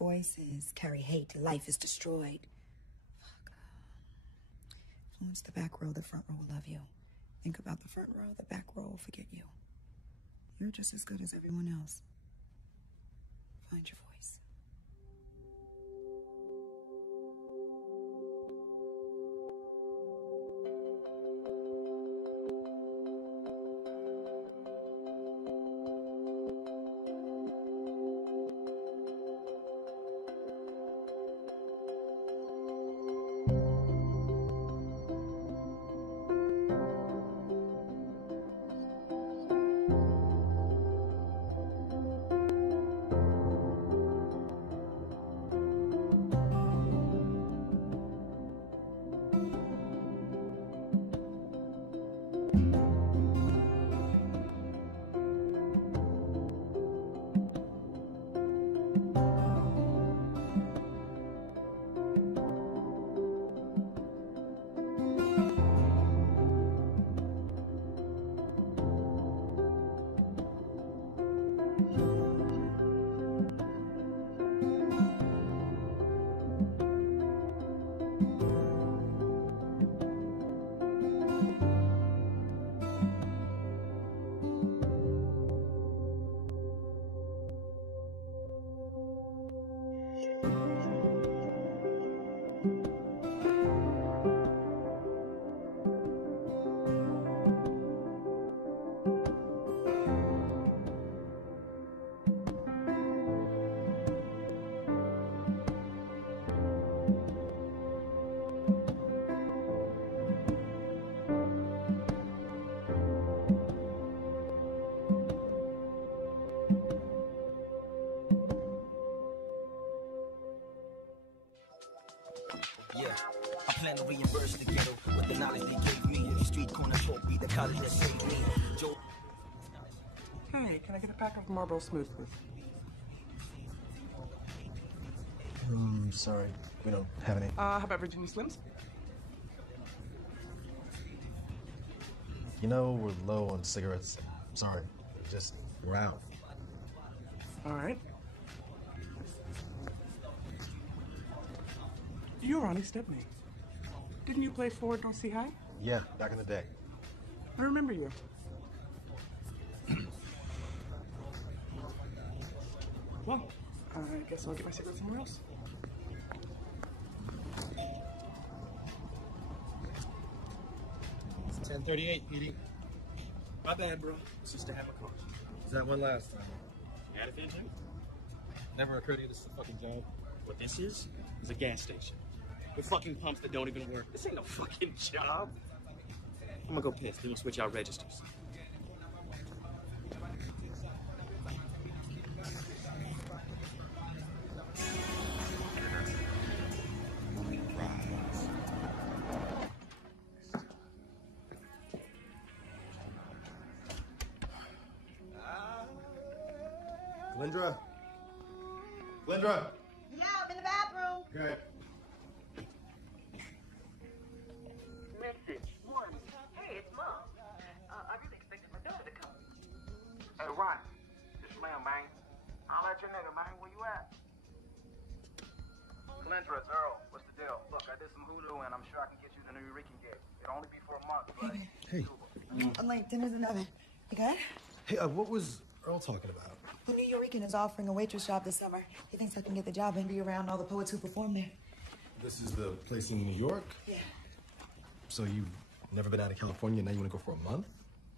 Voices carry hate. Life is destroyed. Fuck. Influence the back row, the front row will love you. Think about the front row, the back row will forget you. You're just as good as everyone else. Find your voice. Yeah, I plan to reimburse the ghetto with the knowledge they gave me. The street corner talk be the college that saved me. Joe. Hey, can I get a pack of Marlboro Smooth, please? Sorry, we don't have any. How about Virginia Slims? You know, we're low on cigarettes. Sorry, just we're out. All right. You're Ronnie Stepney. Didn't you play forward Don't See High? Yeah, back in the day. I remember you. Well, I guess I'll get my cigarette somewhere else. It's 10:38, Edie. My bad, bro. It's just to have a car. Is that one last time? Add a finish? Never occurred to you this is a fucking job? What this is a gas station. With fucking pumps that don't even work. This ain't no fucking job. I'm gonna go piss, then we'll switch out registers. Glendra? Glendra? Yeah, I'm in the bathroom. Good. Message 1. Hey, it's Mom. I really expected my daughter to come. Hey, Ron. This man, man. I'll let your nigga, man. Where you at? Glendra, it's Earl. What's the deal? Look, I did some hoodoo, and I'm sure I can get you the New Rican gig. It'll only be for a month, but... Hey. I'm late. Dinner's in the oven. You good? Hey, what was Earl talking about? The New Yorican is offering a waitress job this summer. He thinks I can get the job and be around all the poets who perform there. This is the place in New York? Yeah. So you've never been out of California, now you want to go for a month?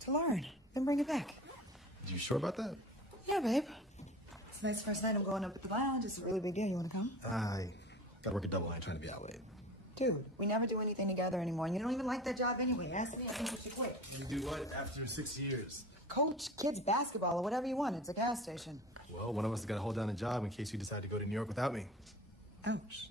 To learn. Then bring it back. You sure about that? Yeah, babe. It's a nice first night. I'm going up at the lounge. It's a really big deal. You want to come? I gotta work a double. I ain't trying to be out late. Dude, we never do anything together anymore. And you don't even like that job anyway. Ask me. I think you should quit. You do what after 6 years? Coach kids basketball or whatever you want. It's a gas station. Well, one of us has got to hold down a job in case you decide to go to New York without me. Ouch.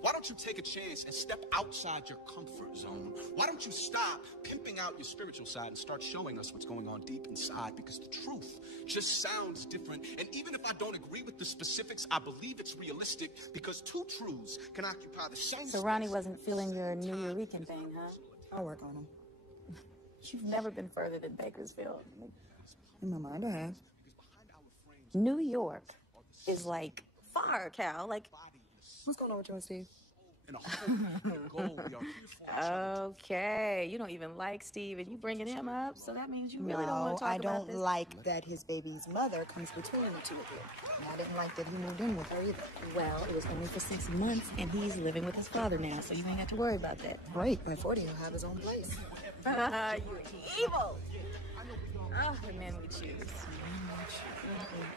Why don't you take a chance and step outside your comfort zone? Why don't you stop pimping out your spiritual side and start showing us what's going on deep inside? Because the truth just sounds different. And even if I don't agree with the specifics, I believe it's realistic because two truths can occupy the same space. So Ronnie wasn't feeling your New Yorican thing, huh? I'll work on him. You've never been further than Bakersfield. In my mind, I have. New York is like far, Cal. Like, What's going on with you and Steve? And a hope and a goal we are here for each other. okay, you don't even like Steve, and you bringing him up, so that means you really don't want No, to talk I about don't this. like that his baby's mother comes between the two of you. And I didn't like that he moved in with her either. Well, it was only for 6 months, and he's living with his father now, so you ain't got to worry about that. Great, by 40 he'll have his own place. You evil. Oh, the men we choose.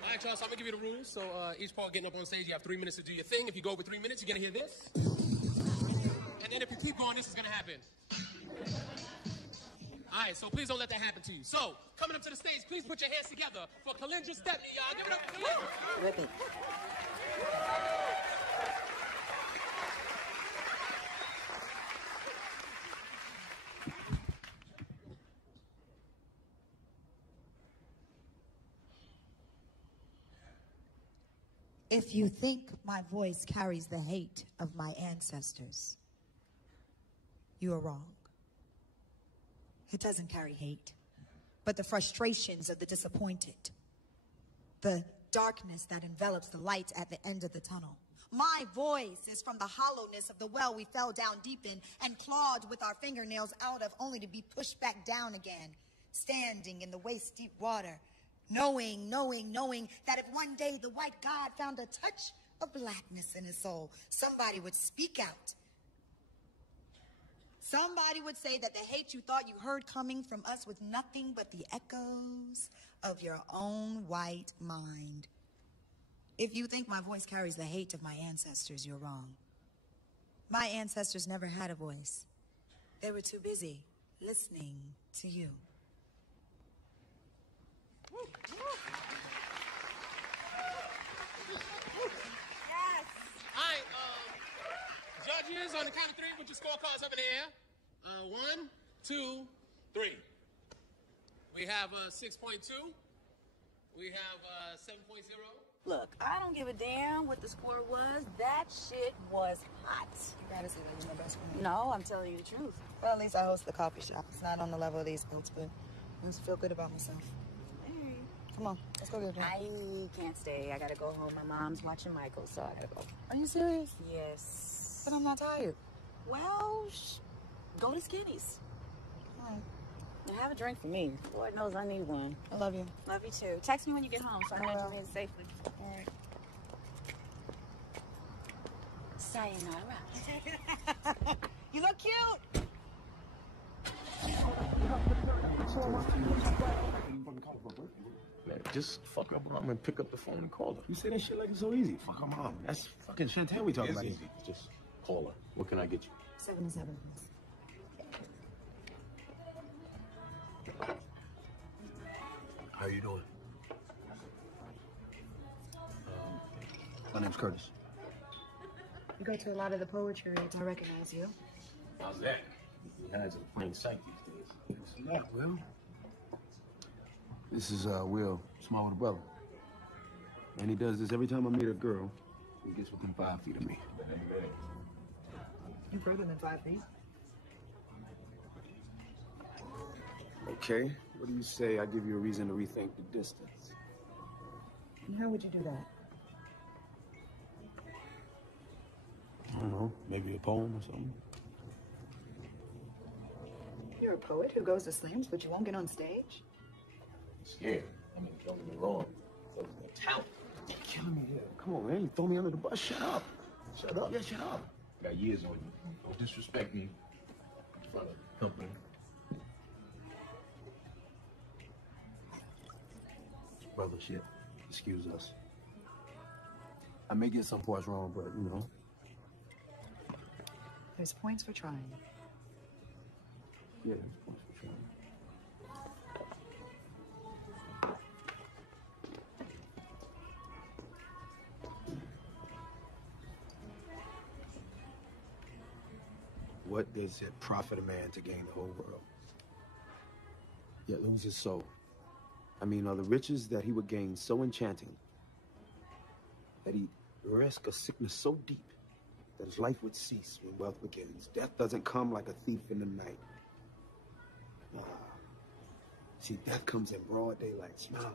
All right, y'all, so I'm gonna give you the rules. So each part getting up on stage, you have 3 minutes to do your thing. If you go over 3 minutes, you're gonna hear this. And then if you keep going, this is gonna happen. All right, so please don't let that happen to you. So, coming up to the stage, please put your hands together for Kalindra Stepney, y'all. Give it up for Kalindra. Rip it. If you think my voice carries the hate of my ancestors, you are wrong. It doesn't carry hate, but the frustrations of the disappointed, the darkness that envelops the light at the end of the tunnel. My voice is from the hollowness of the well we fell down deep in and clawed with our fingernails out of, only to be pushed back down again, standing in the waist-deep water, knowing that if one day the white God found a touch of blackness in his soul, somebody would speak out. Somebody would say that the hate you thought you heard coming from us was nothing but the echoes of your own white mind. If you think my voice carries the hate of my ancestors, you're wrong. My ancestors never had a voice. They were too busy listening to you. All right, judges, on the count of 3, put your scorecards up in the air. 1, 2, 3. We have 6.2. We have 7.0. Look, I don't give a damn what the score was. That shit was hot. You gotta say that you're my best friend. No, I'm telling you the truth. Well, at least I host the coffee shop. It's not on the level of these folks, but I just feel good about myself. Hey. Come on, let's go get a drink. I can't stay. I gotta go home. My mom's watching Michael, so I gotta go. Are you serious? Yes. But I'm not tired. Well, go to Skinny's. All right. And have a drink for me. Lord knows I need one. I love you. Love you too. Text me when you get home so I know I you're will. in safely. All right. Sayonara. You look cute. Man, just fuck her mom and pick up the phone and call her. You say that shit like it's so easy. Fuck her mom. That's fucking Chantel we talking about. Easy. Just call her. What can I get you? 77, please. How you doing? My name's Curtis. You go to a lot of the poetry reads. I recognize you. How's that? He hides in plain sight these days. What's that, Will? This is Will, small older brother. And he does this every time I meet a girl who gets within 5 feet of me. You're further than 5 feet. Okay, what do you say I give you a reason to rethink the distance? And how would you do that? I don't know, maybe a poem or something. You're a poet who goes to slams, but you won't get on stage? Scared. I mean, don't get me wrong. That was their talent. You're killing me here. Come on, man. You throw me under the bus. Shut up. Shut up. Yeah, shut up. Got years on you. Don't disrespect me in front of the company. Brother, shit. Excuse us. I may get some parts wrong, but, you know. There's points for trying. Yeah, there's points for trying. What does it profit a man to gain the whole world, yet lose his soul? I mean, are the riches that he would gain so enchanting that he'd risk a sickness so deep that his life would cease when wealth begins? Death doesn't come like a thief in the night. See, death comes in broad daylight, smiling.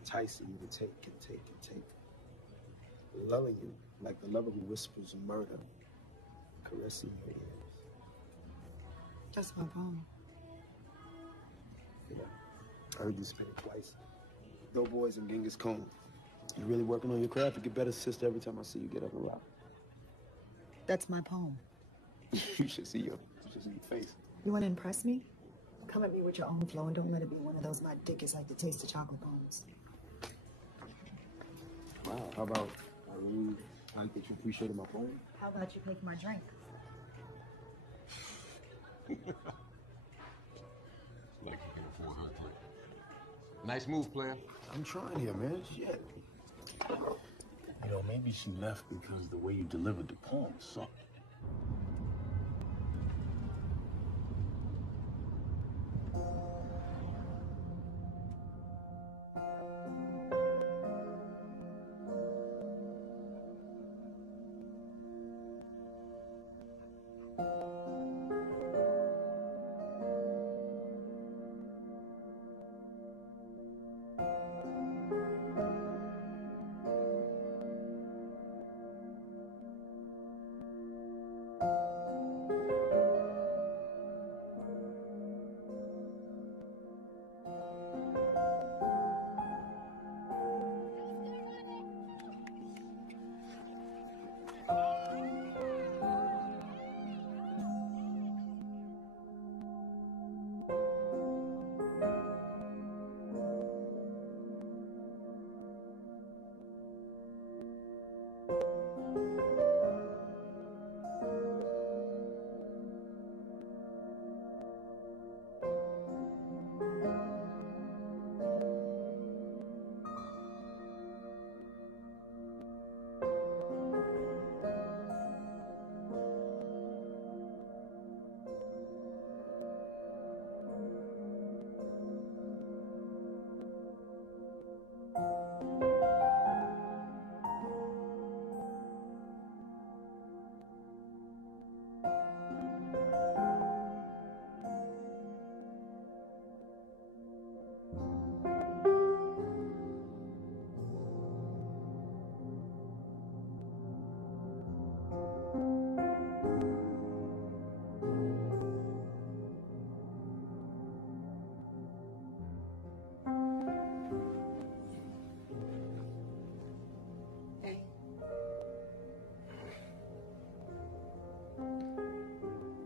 It's enticing you to take and take and take, lulling you like the lover who whispers murder, caressing your ears. That's my poem. You know, I heard you spit it twice. Doughboys and Genghis Khan. You really working on your craft? You get better, sister, every time I see you get up and rock. That's my poem. You should see your face. You want to impress me? Come at me with your own flow and don't let it be one of those my dick is like the taste of chocolate poems. Wow, how about I really like that you appreciated my poem? How about you pay for my drink? Like you can afford her play. Nice move, player. I'm trying here, man. Shit. You know, maybe she left because the way you delivered the poem sucked.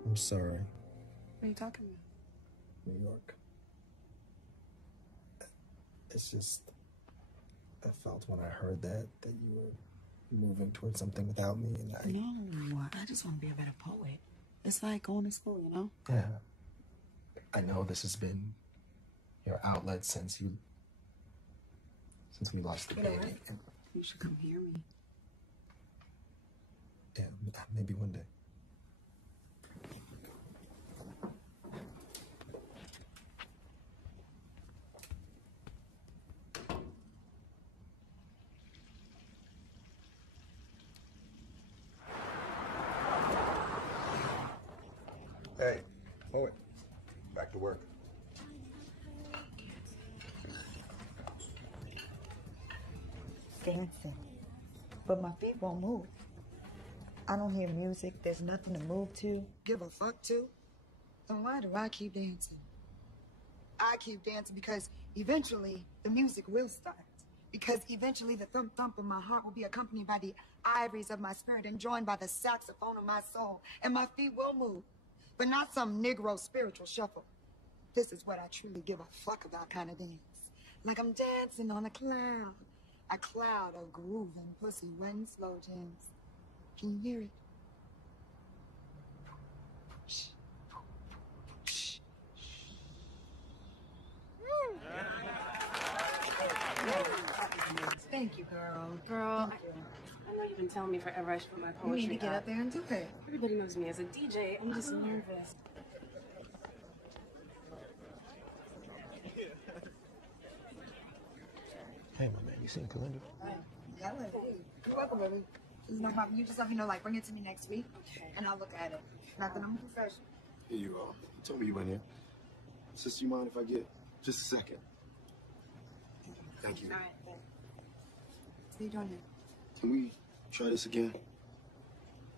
I'm sorry. What are you talking about? New York. It's just, I felt when I heard that you were moving towards something without me, and No, I just want to be a better poet. It's like going to school, you know? Yeah. I know this has been your outlet since we lost the baby. And You should come hear me. yeah, maybe one day. Hey, poet. Back to work. Dancing. But my feet won't move. I don't hear music. There's nothing to move to, give a fuck to. Then why do I keep dancing? I keep dancing because eventually the music will start. Because eventually the thump-thump of my heart will be accompanied by the ivories of my spirit and joined by the saxophone of my soul. And my feet will move. But not some Negro spiritual shuffle. This is what I truly give a fuck about kind of dance. Like I'm dancing on a cloud of grooving pussy when slow jams. Can you hear it? Thank you, girl. Girl, Thank you. I know you've been telling me forever I should put my You poetry need to get up there and do it. Everybody knows me as a DJ. I'm just nervous. Hey, my man, you seen Kalinda? Yeah, you're welcome, baby. There's no problem. You just let me know, like, bring it to me next week, and I'll look at it. Not that I'm a professional. Here you told me you went here. Sister, you mind if I get just a second? Thank you. All right. What are you doing here? Can we try this again?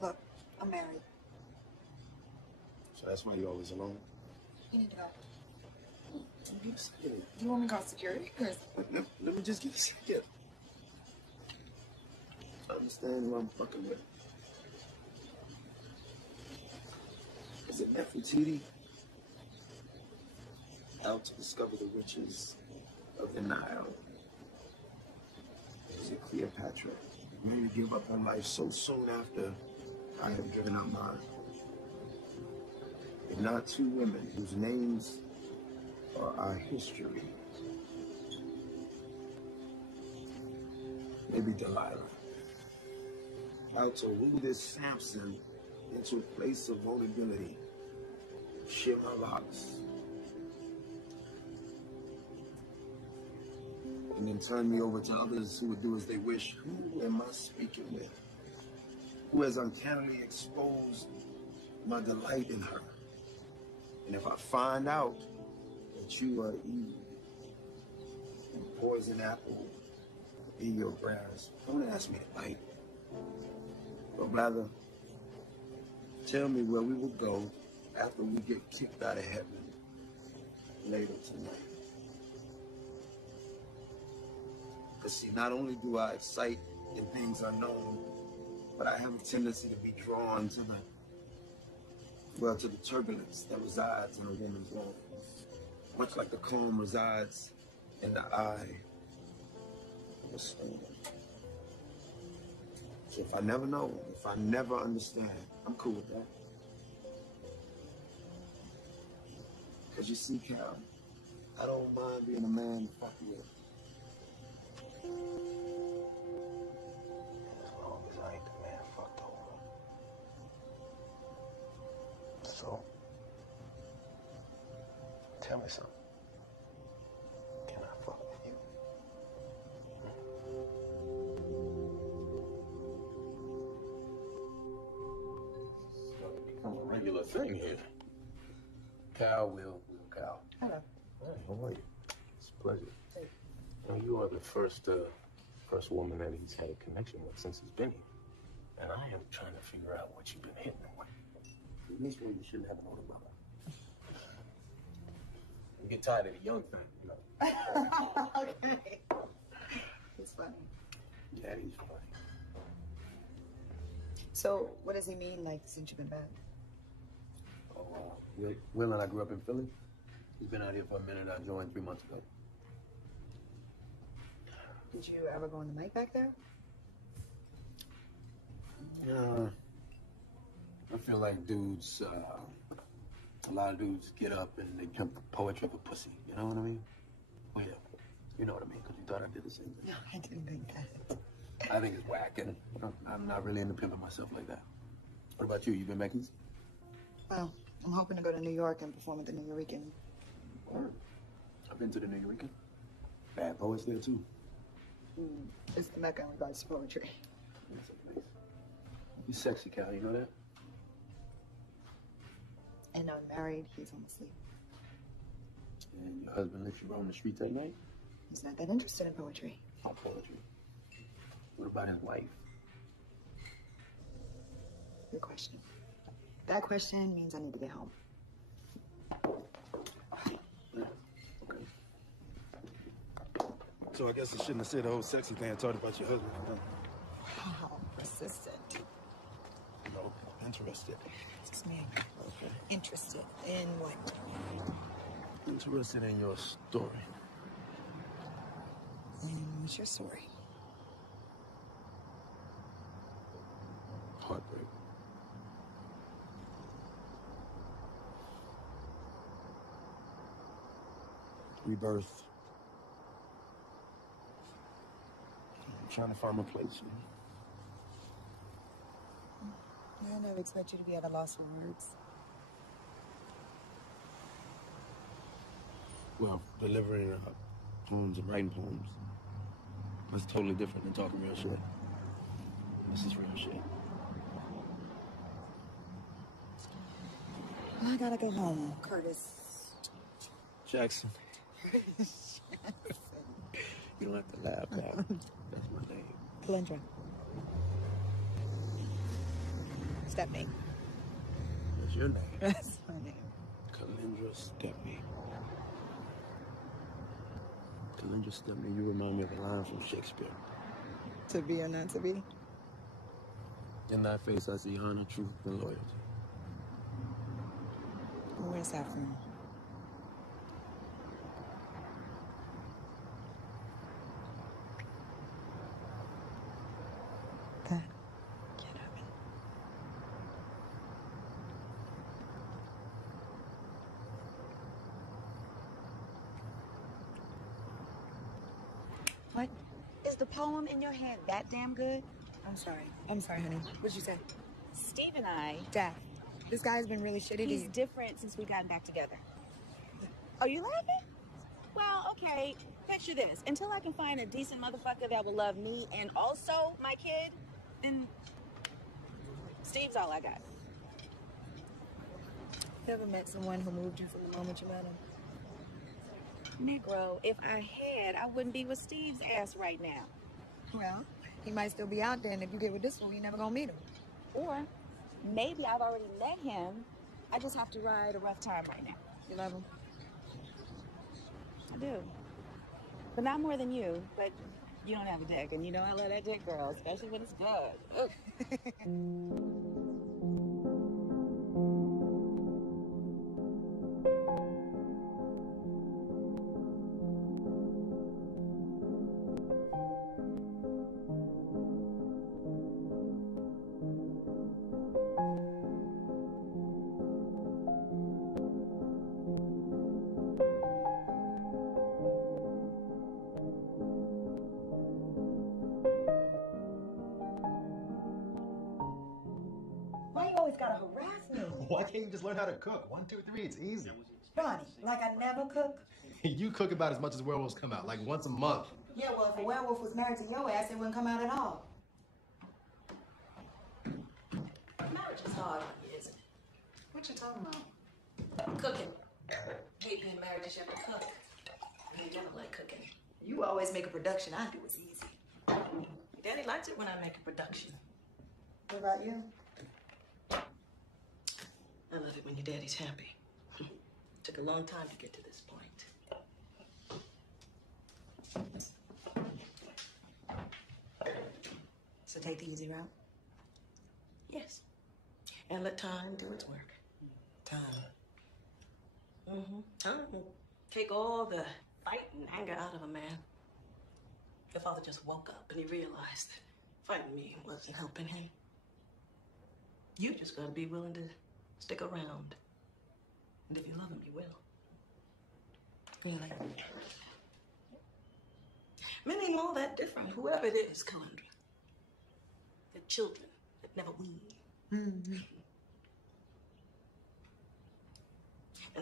Look, I'm married. So that's why you're always alone? You need to go. Get a second. Do you want me to call security? Let me just get a second. I understand who I'm fucking with. Is it Nefertiti? Out to discover the riches of the Nile. Is it Cleopatra? Ready to give up her life so soon after I have given up mine? If not two women whose names are our history. Maybe Delilah. Out to woo this Samson into a place of vulnerability. Share my locks. And then turn me over to others who would do as they wish. Who am I speaking with? Who has uncannily exposed my delight in her? And if I find out that you are Eve, and poison apple in your grass, don't ask me to bite. But rather, tell me where we will go after we get kicked out of heaven later tonight. Because see, not only do I excite in things unknown, but I have a tendency to be drawn to the turbulence that resides in a woman's life. Much like the calm resides in the eye of a storm. So if I never know, if I never understand, I'm cool with that. Because you see, Cal, I don't mind being a man to fuck with. As long as I ain't the man fucked over. So, tell me something. Can I fuck with you? It's going to become a regular thing here. Cal, Will, Cal. Hello. Hey, how are you? It's a pleasure. Hey. Now, you are the first woman that he's had a connection with since he's been here. And I am trying to figure out what you've been hitting him with. In this one, you shouldn't have an older brother. You get tired of the young thing, you know. Okay. It's funny. Yeah, he's funny. So, what does he mean, like, since you've been back? Oh, Will and I grew up in Philly. He's been out here for a minute. I joined 3 months ago. Did you ever go on the mic back there? Yeah. I feel like dudes, a lot of dudes get up and they jump the poetry for pussy. You know what I mean? Oh, yeah. You know what I mean? Because you thought I did the same thing. No, I didn't think that. I think it's whack, and I'm not really into pimping myself like that. What about you? You been back east? Well, I'm hoping to go to New York and perform at the Nuyorican. Word. I've been to the Nuyorican. Bad poets there, too. It's the Mecca in regards to poetry. That's a place. You sexy, Cal. You know that? And I'm married. He's home asleep. And your husband lets you roam the streets at night? He's not that interested in poetry. Not poetry. What about his wife? Good question. That question means I need to get home. Okay. So I guess I shouldn't have said the whole sexy thing I talked about your husband. Wow, persistent. No, interested. Excuse me. Okay. Interested in what? Interested in your story. What's your story? Heartbreak. Rebirth. I'm trying to find my place. I never expect you to be at a loss for words. Well, delivering poems and writing poems. That's totally different than talking real shit. This is real shit. I gotta go home, Curtis. Jackson. You don't have to laugh, Doc. That's my name. Calendra. Stepney. That's your name. That's my name. Calendra Stepney. Calendra Stepney, you remind me of a line from Shakespeare. To be or not to be? In thy face I see honor, truth, and loyalty. Where's that from? That can't happen. What? Is the poem in your head that damn good? I'm sorry. I'm sorry, honey. What'd you say? Steve and I... Dad, this guy's been really shitty to He's you. different since we gotten back together. Are you laughing? Well, okay, picture this. Until I can find a decent motherfucker that will love me and also my kid, then Steve's all I got. You ever met someone who moved you from the moment you met him? Negro, if I had, I wouldn't be with Steve's ass right now. Well, he might still be out there, and if you get with this fool, you never gonna meet him. Or maybe I've already met him. I just have to ride a rough time right now. You love him? I do. But not more than you. But you don't have a dick, and you know I love that dick, girl, especially when it's good. Why you always gotta harass me? Why can't you just learn how to cook? 1, 2, 3, it's easy. Ronnie, like I never cook? You cook about as much as werewolves come out, like once a month. Yeah, well, if a werewolf was married to your ass, it wouldn't come out at all. Marriage is hard on you, isn't it? What you talking about? Cooking. Hate being married because you have to cook. You don't like cooking. You always make a production. I do it's easy. Daddy likes it when I make a production. What about you? I love it when your daddy's happy. Took a long time to get to this point. So take the easy route? Yes. And let time do its work. Time. Time will take all the fight and anger out of a man. Your father just woke up and he realized that fighting me wasn't helping him. You just gotta be willing to stick around. And if you love him, you will. Really? Men ain't all that different, whoever it is, Calendra. They're children that never wean. And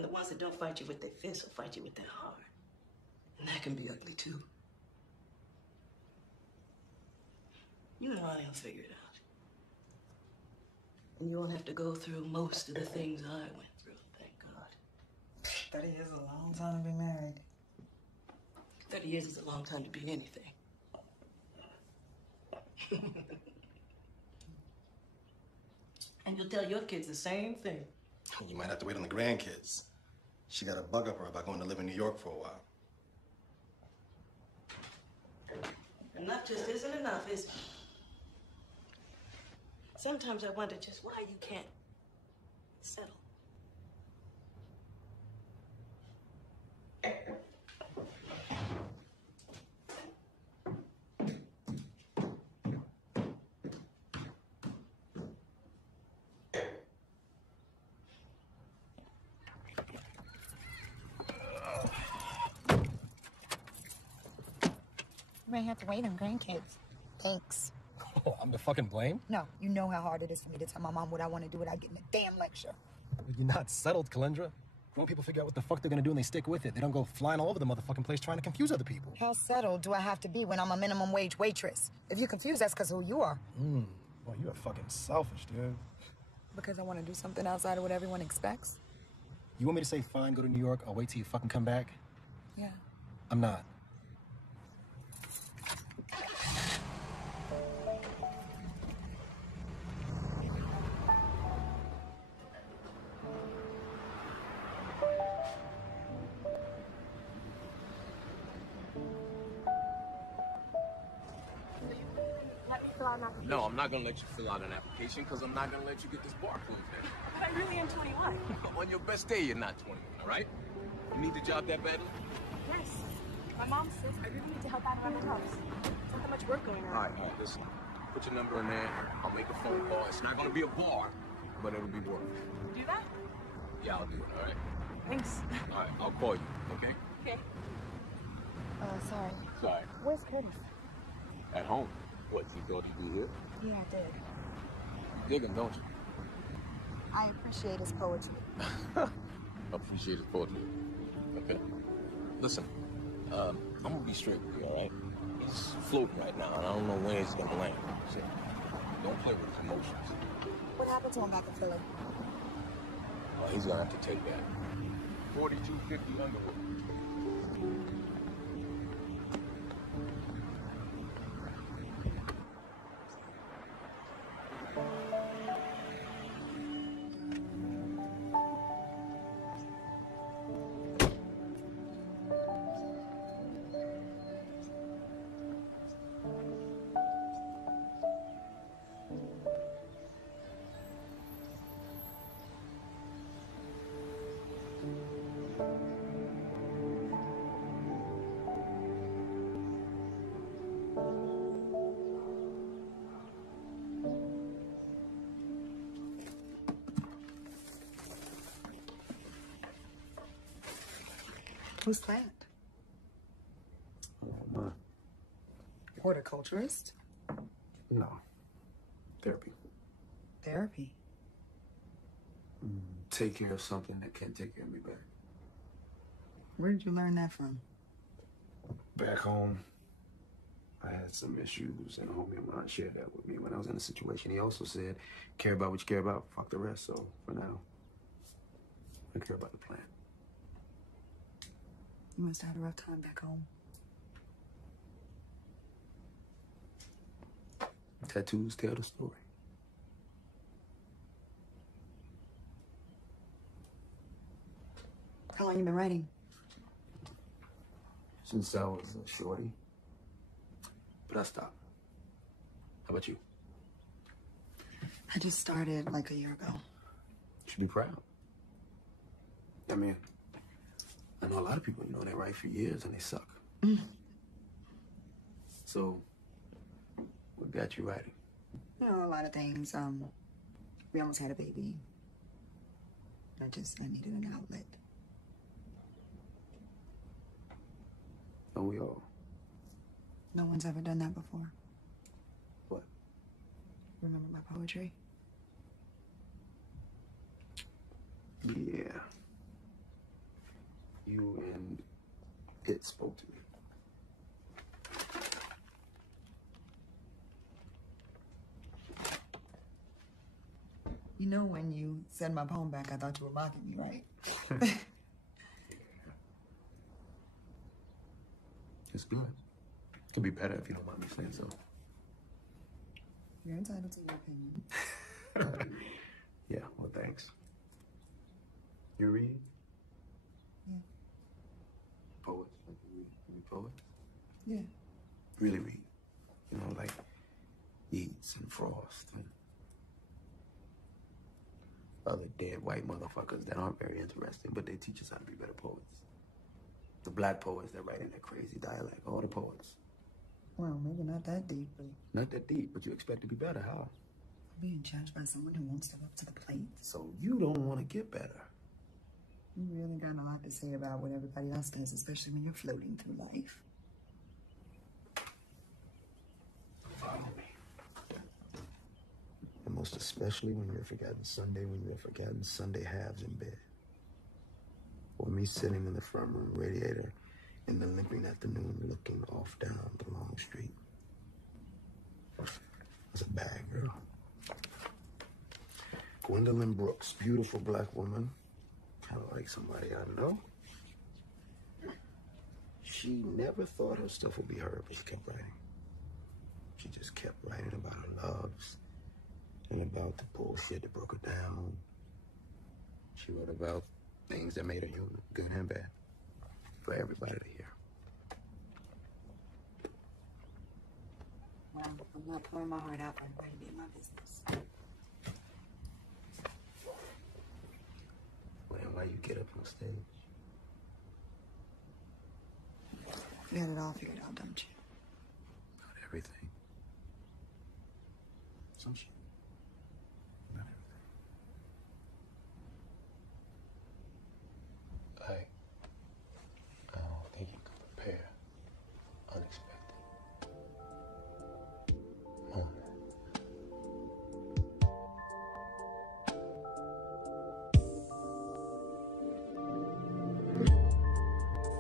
the ones that don't fight you with their fists will fight you with their heart. And that can be ugly, too. You and Ronnie will figure it out. And you won't have to go through most of the things I went through, thank God. 30 years is a long time to be married. 30 years is a long time to be anything. And you'll tell your kids the same thing. You might have to wait on the grandkids. She got a bug up her about going to live in New York for a while. Enough just isn't enough, is it? Sometimes I wonder just why you can't settle. You may have to wait on grandkids. Thanks. Oh, I'm to fucking blame? No, you know how hard it is for me to tell my mom what I want to do without getting a damn lecture. You're not settled, Calendra. When people figure out what the fuck they're gonna do and they stick with it, they don't go flying all over the motherfucking place trying to confuse other people. How settled do I have to be when I'm a minimum wage waitress? If you're confused, that's because who you are. Well, you're fucking selfish, dude. Because I want to do something outside of what everyone expects? You want me to say, fine, go to New York, I'll wait till you fucking come back? Yeah. I'm not. fill out an application? No, I'm not gonna let you fill out an application because I'm not gonna let you get this bar closed down. But I really am 21. On your best day, you're not 21, all right? You need the job that badly? Yes. My mom says I really need to help out around the house. There's not that much work going on. All right, listen. Put your number in there. I'll make a phone call. It's not gonna be a bar, but it'll be work. Do that? Yeah, I'll do it, all right? Thanks. All right, I'll call you, okay? Okay. Sorry. Sorry. Where's Curtis? At home. What, you thought he'd be here? Yeah, I did. You dig him, don't you? I appreciate his poetry. Appreciate his poetry. Okay. Listen, I'm gonna be straight with you, all right? He's floating right now, and I don't know when he's gonna land. So don't play with his emotions. What happened to him back in Philly? Oh, he's gonna have to take that. 4250 Underwood. Who's that? Horticulturist? No. Therapy. Therapy? Take care of something that can't take care of me back. Where did you learn that from? Back home, I had some issues, and a homie of mine shared that with me when I was in a situation. He also said, care about what you care about, fuck the rest. So, for now, I care about the plan. You must have had a rough time back home. Tattoos tell the story. How long you been writing? Since I was a shorty. But I stopped. How about you? I just started like a year ago. You should be proud. I mean, I know a lot of people, they write for years and they suck. So, what got you writing? A lot of things. We almost had a baby. I needed an outlet. Don't we all? No one's ever done that before. What? Remember my poetry? Yeah. You and it spoke to me. You know, when you sent my poem back, I thought you were mocking me, right? It's good. It could be better if you don't mind me saying so. You're entitled to your opinion. Yeah, well, thanks. You read? Yeah. Poets? Like you read poets? Yeah. Really read. Like Yeats and Frost and other dead white motherfuckers that aren't very interesting, but they teach us how to be better poets. The black poets that write in that crazy dialect, all the poets. Well, maybe not that deep, but Not that deep, but you expect to be better. How? I'm being judged by someone who won't step up to the plate. So you don't want to get better. You really got a lot to say about what everybody else does, especially when you're floating through life. Follow me. And most especially when you're forgetting Sunday, when you're forgetting Sunday halves in bed. Or me sitting in the front room radiator in the limping afternoon looking off down the long street. It's a bad girl. Gwendolyn Brooks, beautiful black woman. Kind of like somebody I know. She never thought her stuff would be heard, but she kept writing. She just kept writing about her loves and about the bullshit that broke her down. She wrote about things that made her human, good and bad, for everybody to hear. Well, I'm not pouring my heart out for anybody to be in my business. Man, why you get up on stage? You got it all figured out, don't you? Not everything. Some shit. Not everything. I don't think you can prepare unexpected moments.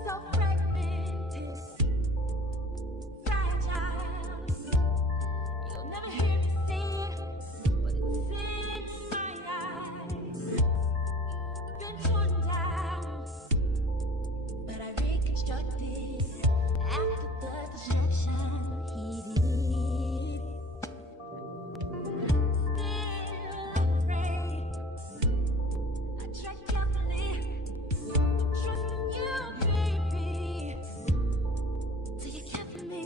So fragmented, fragile. You'll never hear me sing, but it's in my eyes. I've been torn down, but I reconstructed after the destruction he did. Still afraid, I tread carefully. Trust in you, baby. Till you care for me.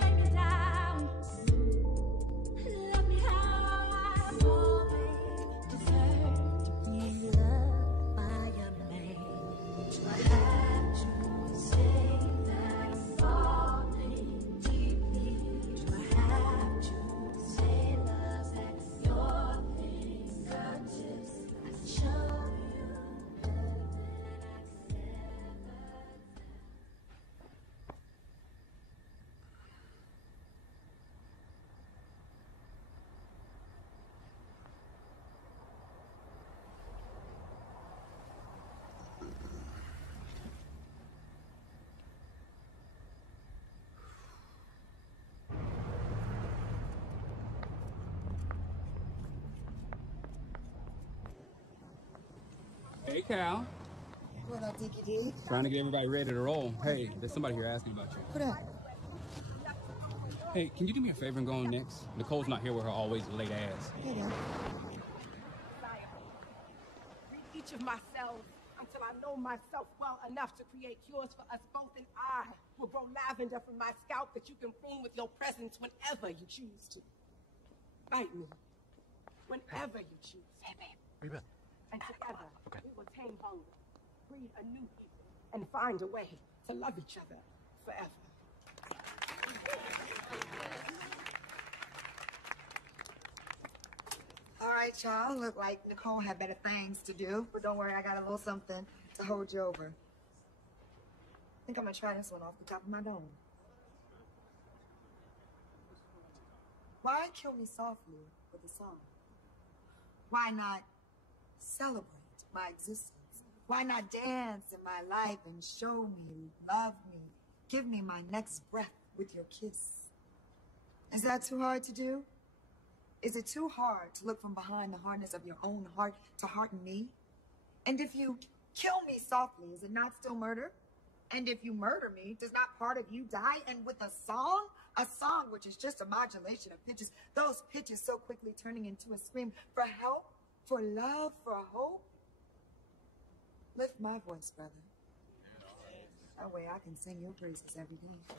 Lay me down. Love me how I've always deserved to be loved by a man. Do I have to say that I'm falling deeply? Do I have to say love's at your fingertips? I can show you better than I could ever. Hey, Cal. What up, Dickie D? Trying to get everybody ready to roll. Hey, there's somebody here asking about you. What up? Hey, can you do me a favor and go on next? Nicole's not here with her always late ass. Hey, yeah. Read each of myself until I know myself well enough to create cures for us both, and I will grow lavender from my scalp that you can prune with your presence whenever you choose to. Bite me whenever you choose. Hey, babe. Where you been? And together, we will tame hunger, breed a new people, and find a way to love each other forever. All right, y'all. Look like Nicole had better things to do, but don't worry, I got a little something to hold you over. I think I'm gonna try this one off the top of my dome. Why kill me softly with a song? Why not celebrate my existence? Why not dance in my life and show me, love me, give me my next breath with your kiss? Is that too hard to do? Is it too hard to look from behind the hardness of your own heart to hearten me? And if you kill me softly, is it not still murder? And if you murder me, does not part of you die? And with a song which is just a modulation of pitches, those pitches so quickly turning into a scream for help, for love, for hope. Lift my voice, brother. That way I can sing your praises every day.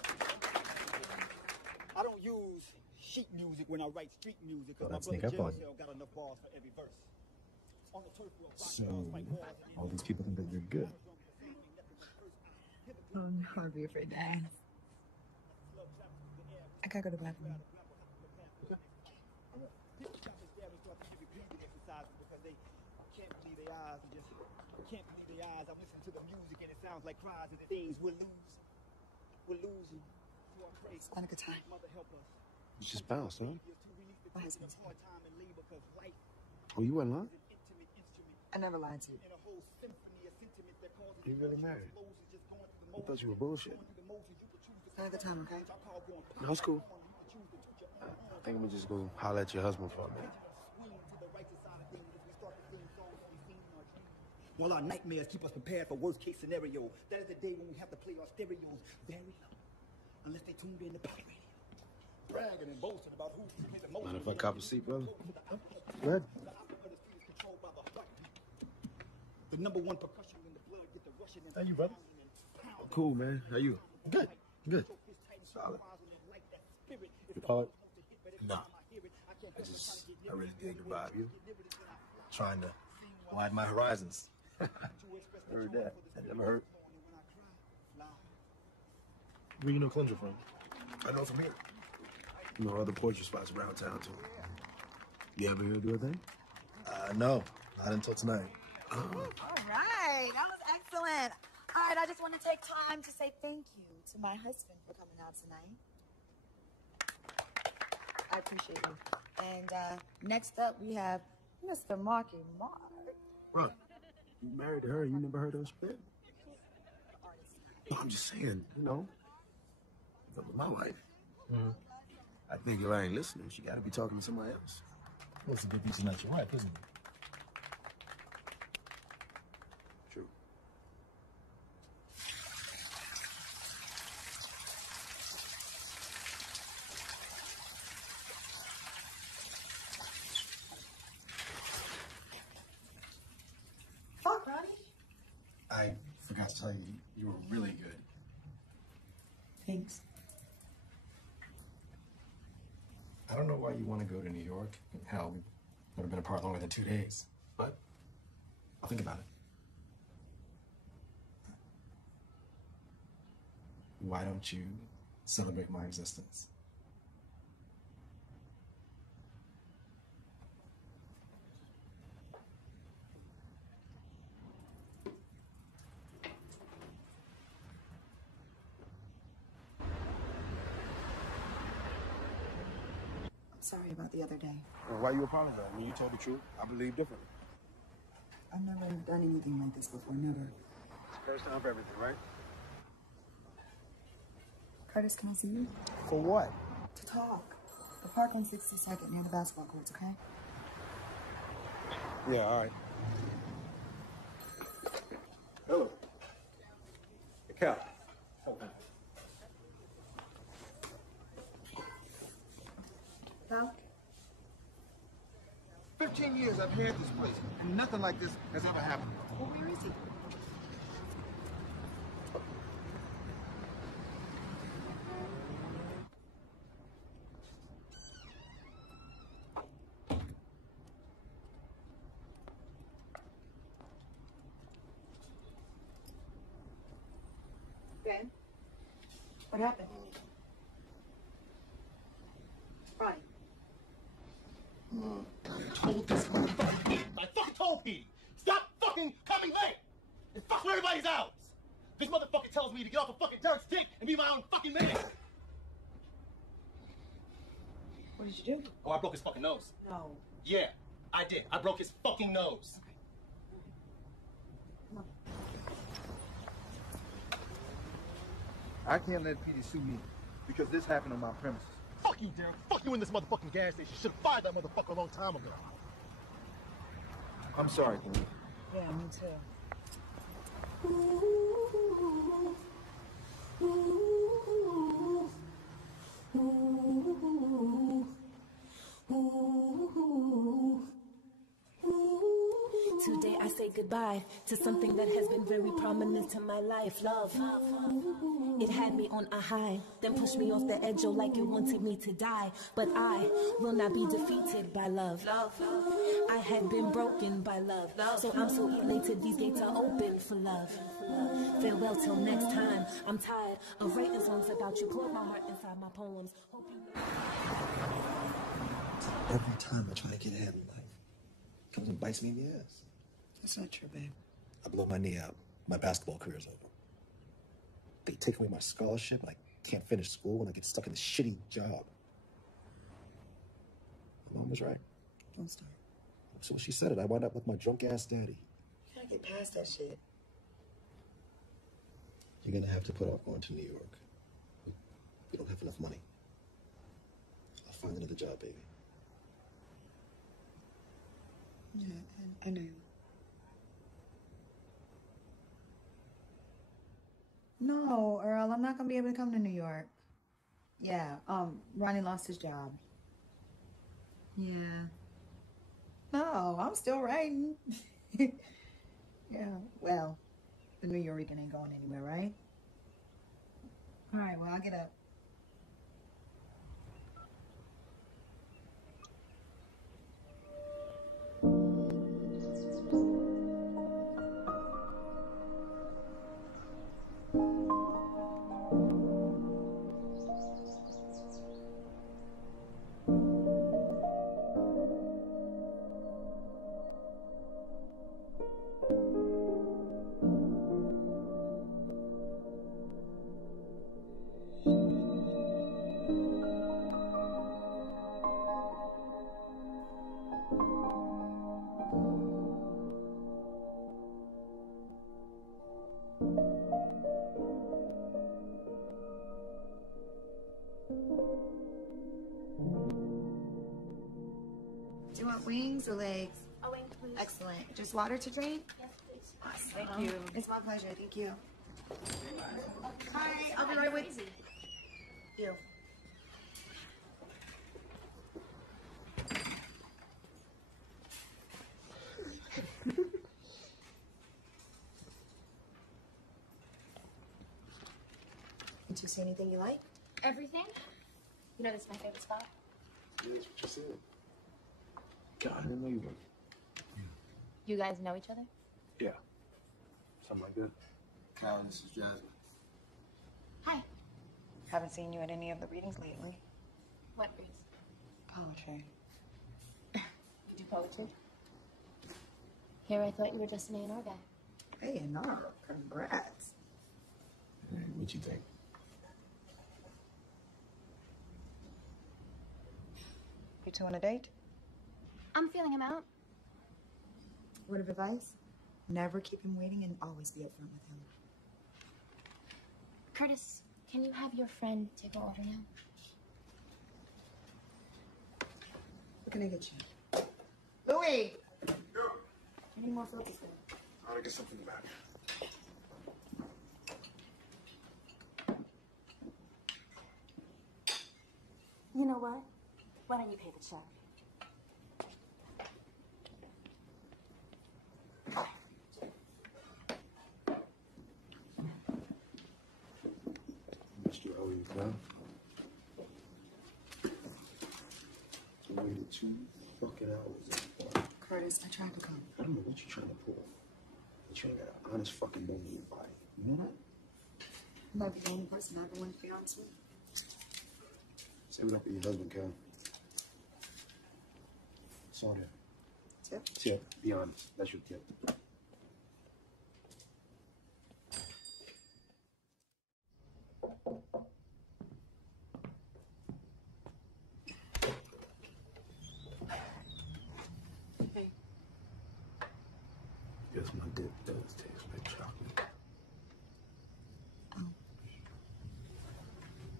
I don't use sheet music when I write street music because Well, my that's brother Nick Jail Up on Cell got enough bars for every verse. On the turf field, So, all these people think that you're good. Oh, no, I'd be afraid to ask. I gotta go to the bathroom. Because they can't believe their eyes and just can't believe their eyes. I'm listening to the music and it sounds like cries and the things we're losing. We're losing. So I pray. It's not a good time. Mother, help us. You just bounced, huh? My husband's here. Oh, you went live? I never lied to you. You really married? I thought you were bullshit. It's not a good time, okay? No, it's cool. I think I'm gonna just go holler at your husband for a minute. While our nightmares keep us prepared for worst case scenario, that is the day when we have to play our stereos very low, unless they tuned in to pop radio, bragging and boasting about who hit the most. Mind if I cop a seat, brother? Go ahead. The number one percussion in the blood get the rushing. How you, brother? Cool, man. How you? Good. Good. Solid. You call it? Nah. I really dig the vibe. You? Trying to widen my horizons. Heard that. That never hurt. Where you know Cleansure from? I know from here. You know other poetry spots around town too. You ever hear do a thing? No, not until tonight. All right, that was excellent. All right, I just want to take time to say thank you to my husband for coming out tonight. I appreciate you. And next up, we have Mr. Marky Mark. Bro, you married her and you never heard her spit? No, I'm just saying, you know, if I'm my wife. I think if I ain't listening, she got to be talking to somebody else. Well, it's a good reason that you're right, isn't it? True. Fuck, Ronnie. I forgot to tell you, you were really good. Thanks. I don't know why you want to go to New York. Hell, we've never been apart longer than 2 days. But I'll think about it. Why don't you celebrate my existence? Sorry about the other day. Well, why you apologize? When you told the truth, I believe differently. I've never done anything like this before, never. It's the first time for everything, right? Curtis, can I see you? For what? To talk. The park on 62nd near the basketball courts, okay? Yeah, all right. Hello. Hey, Cal. Val? 15 years I've had this place, and nothing like this has ever happened. Well, where is he? Ben? What happened? Ronnie. Told this motherfucking kid. I fucking told Petey. Stop fucking coming late. And fuck where everybody's hours. This motherfucker tells me to get off a fucking Derek's dick and be my own fucking man. What did you do? Oh, I broke his fucking nose. No. Yeah, I did. I broke his fucking nose. I can't let Petey sue me because this happened on my premises. Fuck you, Derek. Fuck you in this motherfucking gas station. You should have fired that motherfucker a long time ago. I'm sorry, Kenny. Yeah, me too. Today I say goodbye to something that has been very prominent in my life. Love. It had me on a high, then pushed me off the edge, oh, like it wanted me to die. But I will not be defeated by love. I had been broken by love, so I'm so elated these gates are open for love. Farewell till next time. I'm tired of writing songs about you. Poured my heart inside my poems. Hope you... Every time I try to get ahead in life, it comes and bites me in the ass. That's not true, babe. I blow my knee out. My basketball career's over. They take away my scholarship, and I can't finish school, and I get stuck in this shitty job. My mom was right. Don't start. So she said it. I wound up like my drunk-ass daddy. You gotta get past that shit. You're gonna have to put off going to New York. We don't have enough money. I'll find another job, baby. Yeah, I know. No, Earl, I'm not gonna be able to come to New York. Yeah, Ronnie lost his job. Yeah. No, I'm still writing. Yeah, well, the New Yorican ain't going anywhere, right? All right, well, I'll get up. Do you want wings or legs? A wing, please. Excellent. Just water to drink? Yes, please. Awesome. Thank you. It's my pleasure. Thank you. Hi, I'll be right with you. Did you see anything you like? Everything? You know this is my favorite spot. Yeah, that's what you said. God, I didn't know you were. You guys know each other? Yeah. Something like that. Kyle, this is Jasmine. Hi. Haven't seen you at any of the readings lately. What reads? Poetry. You do poetry? Here, I thought you were just an A&R guy. A&R? Congrats. Hey, what you think? You two on a date? I'm feeling him out. Word of advice? Never keep him waiting and always be upfront with him. Curtis, can you have your friend take our order now? What can I get you? Louis! I need more focus there. I gotta get something back. You know what? Why don't you pay the check? Mr. Owen, huh? You waited 2 fucking hours at the bar. Curtis, I tried to come. I don't know what you're trying to pull. But you ain't got an honest fucking bone in your body. You know that? You might be the only person I ever want to be honest with. Save it up for your husband, Cal. It's on there. Tip? Tip. Be honest. That's your tip. Guess my dip does taste like chocolate.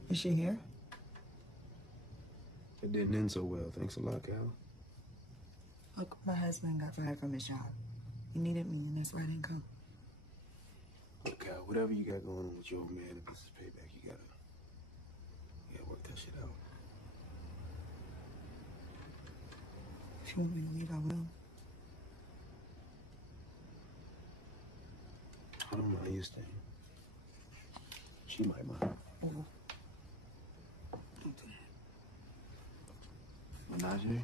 Is she here? It didn't end so well. Thanks a lot, Cal. Look, my husband got fired from his job. He needed me, and that's why I didn't come. Look, Cal, whatever you got going on with your old man, if this is payback, you gotta work that shit out. If you want me to leave, I will. I don't mind you staying. She might mind. Oh. Well, Najee?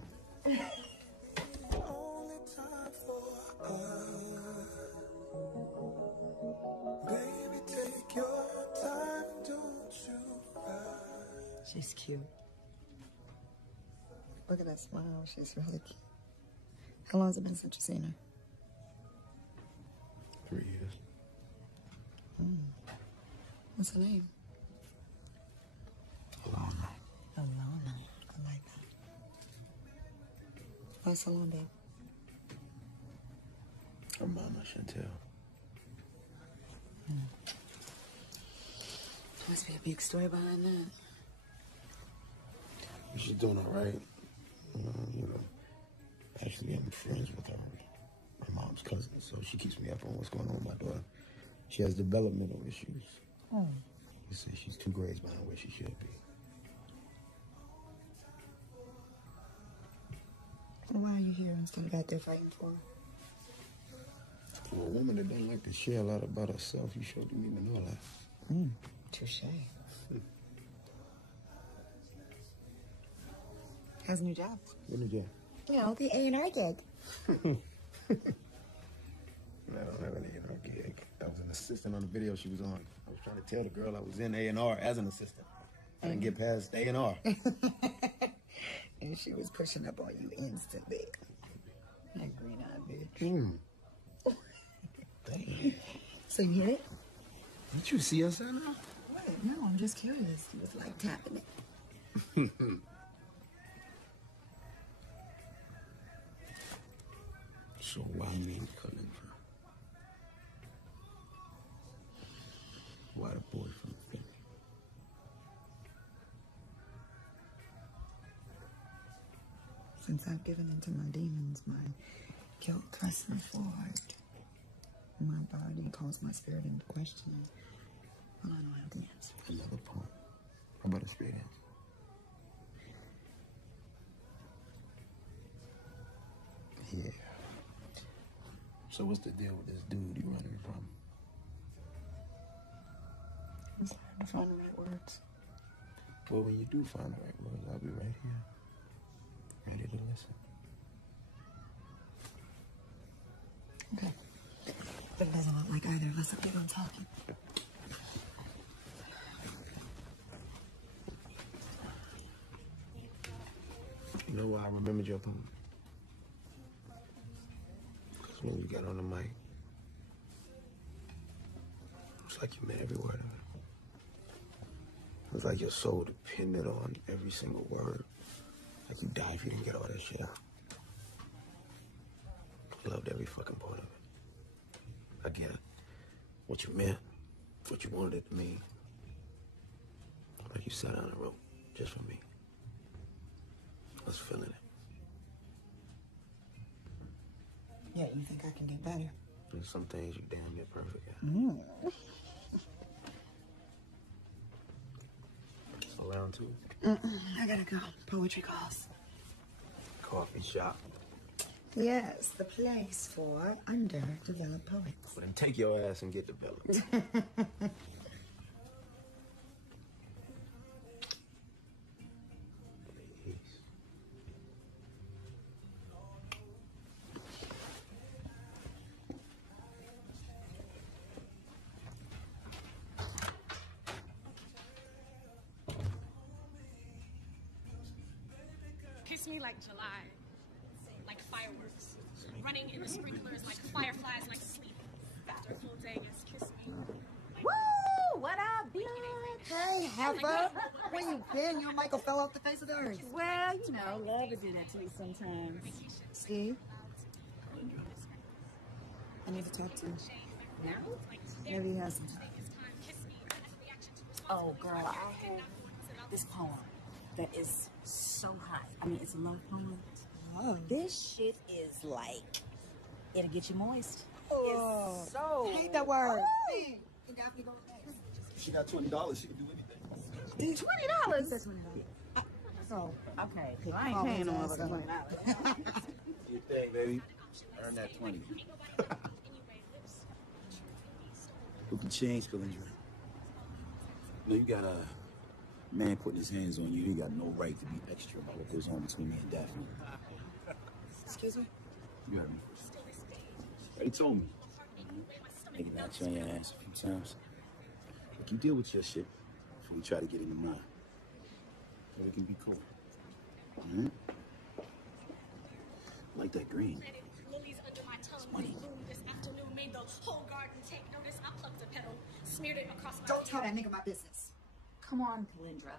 Baby, take your time, don't you rush. She's cute. Look at that smile. She's really cute. How long has it been since you've seen her? 3 years. What's her name? Alana. Alana. I like that. What's Alana, babe? Her mama, Chantel. Must be a big story behind that. She's doing all right. Actually, I'm friends with her mom's cousin, so she keeps me up on what's going on with my daughter. She has developmental issues. Oh. You see, she's 2 grades behind where she should be. Well, why are you here instead of out there fighting for her? For a woman that don't like to share a lot about herself, you sure do need to know that. Touche. How's the new job? What did you? You know, the A&R gig. I don't have any gig. I was an assistant on the video she was on. I was trying to tell the girl I was in A&R as an assistant. I didn't get past A&R. And she was pushing up on you instantly. That green-eyed bitch. Dang. So you hit it? Did you see us, Anna? What? No, I'm just curious. It was like tapping it. So why me cutting her? Why the boy from Philly? Since I've given in to my demons, my guilt pressed me forward. My body calls my spirit into question. Well, I don't have the answer. I love a poem. How about a straight answer? Yeah. So what's the deal with this dude you running from? I'm starting to find the right words. Well, when you do find the right words, I'll be right here, ready to listen. Okay. But it doesn't look like either of us are big on talking. You know why I remembered your poem? Because when you got on the mic, it's like you meant every word of it. It was like your soul depended on every single word. Like you died if you didn't get all that shit out. I loved every fucking part of it. I get it. What you meant, what you wanted it to mean. Like you sat down and wrote just for me. I was feeling it. Yeah, you think I can get better? There's some things you damn near perfect at. Around two. I gotta go. Poetry calls. Coffee shop. Yes, the place for underdeveloped poets. Well, then take your ass and get developed. Kiss me like July, like fireworks, running in the sprinklers like fireflies, like sleep. After a full day, yes, kiss me. Woo! What up, bitch? Hey, heifer. Where you been? Your Michael fell off the face of the earth. Well, you know, love will do that to you sometimes. Steve? I need to talk to him. Now? Maybe he has some time. Oh, girl, I have this poem that is so hot. I mean, it's a love poem. Love? This shit is like, it'll get you moist. Oh, It's so... I hate that word. Oh. She got $20. She can do anything. $20? That's $20. So, okay, because I ain't paying no more than $20. You think, baby? Earn that 20. Who can change, Kalindra? You know, you got a man putting his hands on you. He got no right to be extra about what goes on between me and Daphne. Excuse me? You heard me. Already told me. Maybe not you on your ass a few times. Look, you deal with your shit before we try to get into mine. So we can be cool. Mm-hmm. I like that green. Lilies under my tongue when it bloomed this afternoon made the whole garden take notice. I plucked a petal, smeared it across my Don't tell that nigga my business. Come on, Kalindra.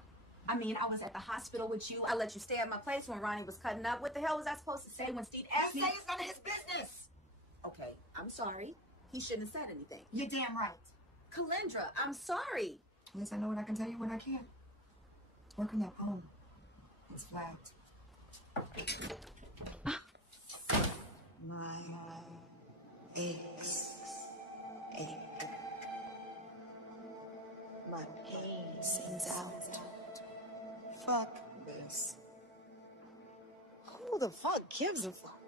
I mean, I was at the hospital with you. I let you stay at my place when Ronnie was cutting up. What the hell was I supposed to say when Steve asked me? Say it's none of his business. Okay, I'm sorry. He shouldn't have said anything. You're damn right. Kalindra, I'm sorry. At least I know what I can tell you when I can't. Working that poem is flagged. My aches ache. My pain sings out. Fuck this. Who the fuck gives a fuck?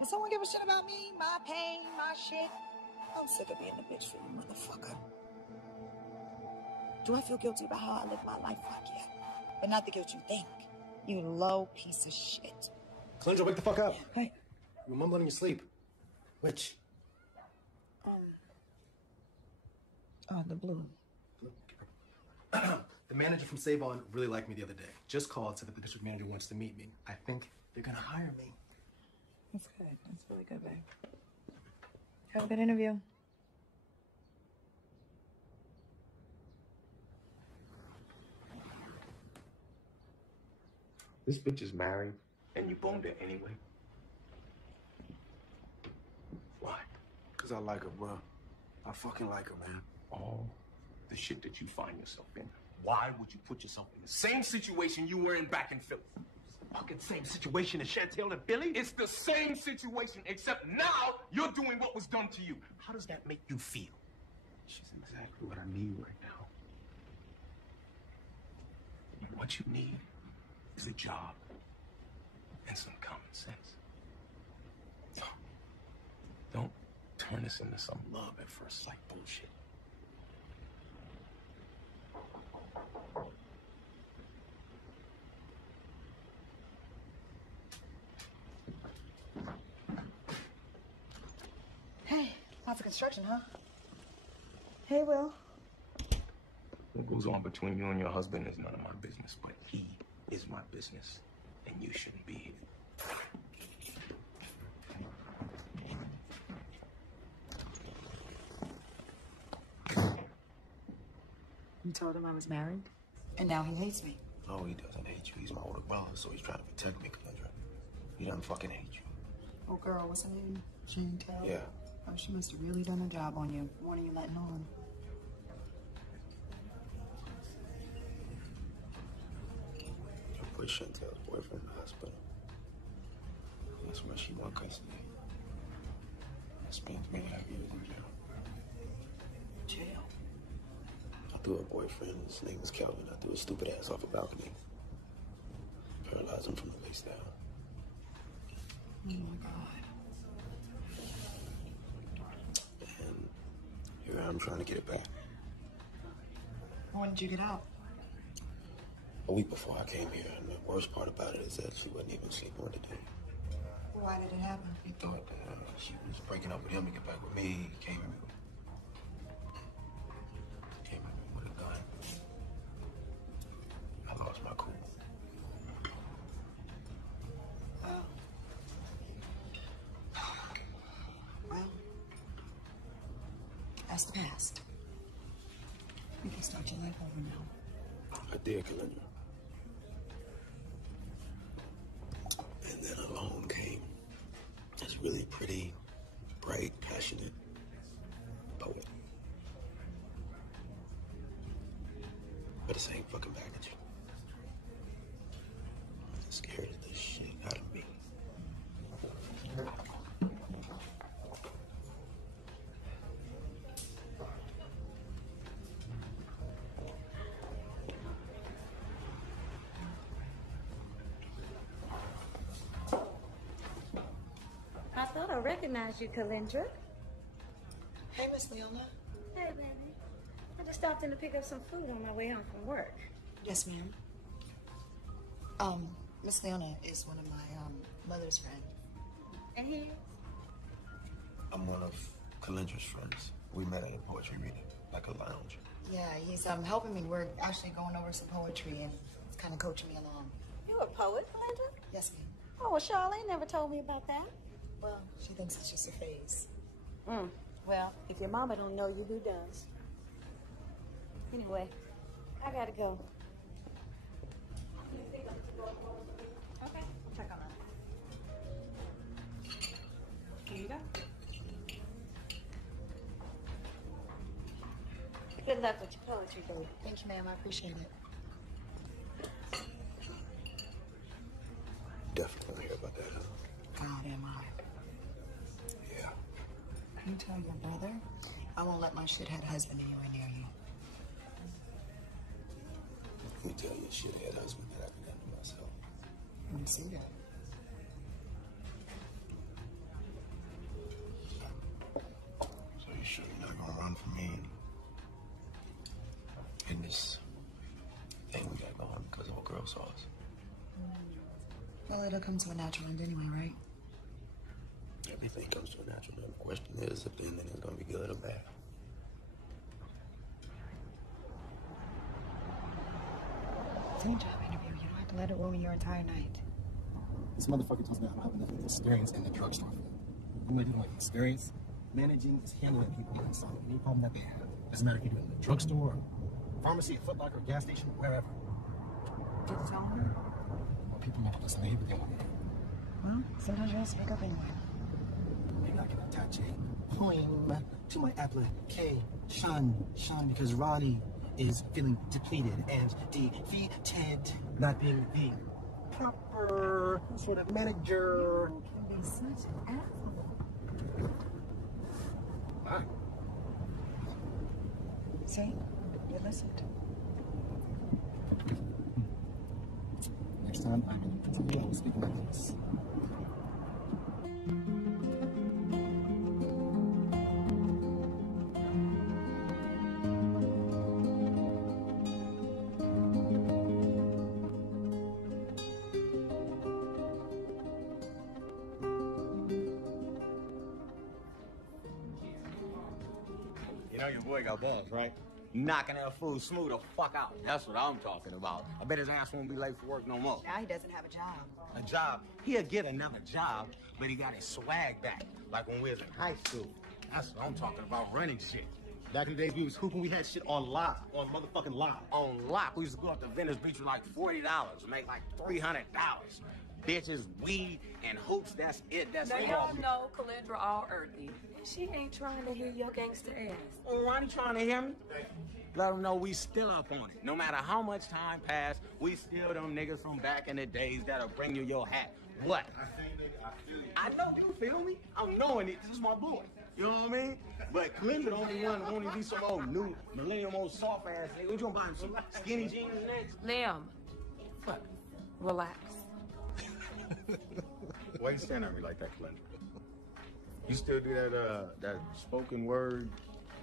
Does someone give a shit about me? My pain, my shit? I'm sick of being a bitch for you, motherfucker. Do I feel guilty about how I live my life? Fuck yeah. But not the guilt you think. You low piece of shit. Kalindra, wake the fuck up. Hey. You're mumbling in your sleep. Which? The blue. The manager from Save On really liked me the other day. Just called, said that the district manager wants to meet me. I think they're gonna hire me. That's good. That's really good, babe. Have a good interview. This bitch is married, and you boned her anyway. Why? Because I like her, bro. I fucking like her, man. All the shit that you find yourself in. Why would you put yourself in the same situation you were in back in Philly? fucking same situation as Chantel and Billy? It's the same situation, except now you're doing what was done to you. How does that make you feel? She's exactly what I need right now. What you need is a job and some common sense. Don't turn this into some love at first sight bullshit. Hey, lots of construction, huh? Hey, Will. What goes on between you and your husband is none of my business, but he is my business, and you shouldn't be here. You told him I was married? And now he hates me. No, he doesn't hate you. He's my older brother, so he's trying to protect me, Calendra. He doesn't fucking hate you. Oh, girl, what's her name? Chantel? Yeah. Oh, she must have really done a job on you. What are you letting on? I put Chantel's boyfriend in the hospital. That's why she won custody. I spent 3.5 years in jail. Jail? I threw her boyfriend, his name was Calvin. I threw his stupid ass off a balcony. Paralyzed him from the waist down. Oh my God. And here I'm trying to get it back. When did you get out? A week before I came here, and the worst part about it is that she wasn't even sleeping with the dude. Why did it happen? He thought that she was breaking up with him to get back with me. He came at me with a gun. I lost my cool. Well, that's the past. You can start your life over now. I did, Calendra. And then along came this really pretty, bright, passionate poet. But the same fucking package. It scared the shit out of me. I thought I recognized you, Calendra. Hey, Miss Leona. Hey, baby. I just stopped in to pick up some food on my way home from work. Yes, ma'am. Miss Leona is one of my, mother's friends. And he? I'm one of Calendra's friends. We met at a poetry reading, like a lounge. Yeah, he's helping me. We're actually going over some poetry and he's kind of coaching me along. You a poet, Calendra? Yes, ma'am. Oh, well, Charlene never told me about that. Well, she thinks it's just a phase. Well, if your mama don't know you, who does? Anyway, I gotta go. Okay, I'll check on that. Here you go. Good luck with your poetry, baby. Thank you, ma'am. I appreciate it. Definitely want to hear about that, huh? God, am I. Yeah. You tell your brother I won't let my shithead husband anywhere near you. You tell your shithead husband that I can handle myself. I can see that. So you sure you're not gonna run from me in this thing we got going because of a girl saw us? Well, it'll come to a natural end anyway, right? Everything comes to a natural end. The question is if the ending is gonna be good or bad. It's a job interview. You don't have to let it ruin your entire night. This motherfucker tells me I don't have enough experience in the drugstore. I'm not even like experience. Managing is handling people inside any problem that they have. Doesn't matter if you're doing the drugstore, pharmacy, a Foot Locker, gas station, wherever. Did you tell her? Well, people never listen to me, but they want to. Well, sometimes you have to speak up anyway. Maybe I can attach a poem to my application, because Ronnie is feeling depleted and defeated, not being the proper sort of manager. You can be such an asshole. Wow. See? You listened. Next time I'm in TV, I will speak like this. You know your boy got balls, right? Knocking that fool smooth the fuck out. That's what I'm talking about. I bet his ass won't be late for work no more. Now he doesn't have a job. A job? He'll get another job, but he got his swag back, like when we was in high school. That's what I'm talking about, running shit. Back in the days we was hooping, we had shit on lock, on motherfucking lock. On lock, we used to go up to Venice Beach with like $40, make like $300. Bitches, weed, and hoops, that's it. That's Now all. y'all know Calendra all earthy. And she ain't trying to hear your gangster ass. Oh, Ronnie trying to hear me? Let them know we still up on it. No matter how much time passed, we still them niggas from back in the days that'll bring you your hat. What? I know you feel me. I'm knowing it. This is my boy. You know what I mean? But Calendra the only one who won't be some old new millennium old soft ass nigga. What you gonna buy him some skinny jeans next? Liam, What? relax. Why you staring at me like that, Calendra? You still do that spoken word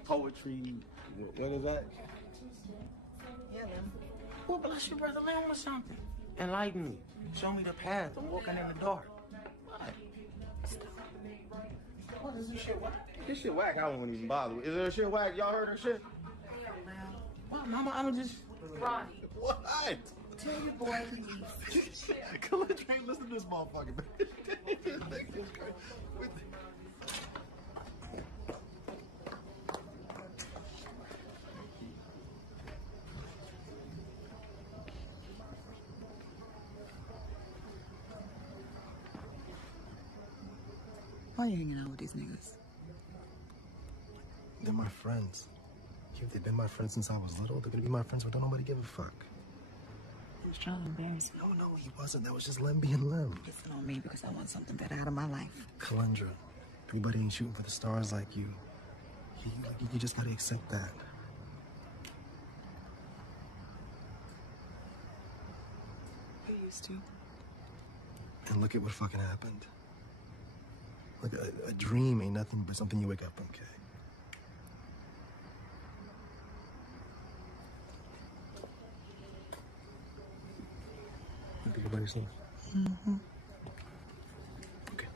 poetry? What is that? Yeah, Lim. Well, bless your brother, man, with something. Enlighten me. Show me the path. I'm walking in the dark. What? What is this shit whack? This shit whack. I won't even bother. Is there shit whack? Y'all heard her shit? What, mama? I'm just. Ronnie. What? Tell your boy please. Calendra ain't listen to this motherfucker, man. Why are you hanging out with these niggas? They're my friends. If they've been my friends since I was little, they're gonna be my friends when nobody give a fuck. He was trying to embarrass me. No, he wasn't. That was just Lim being Lim. Listen on me because I want something better out of my life. Calendra, everybody ain't shooting for the stars like you. You just gotta accept that. You used to. And look at what fucking happened. Like a dream ain't nothing but something you wake up, okay? You think about yourself? Mm-hmm. Okay.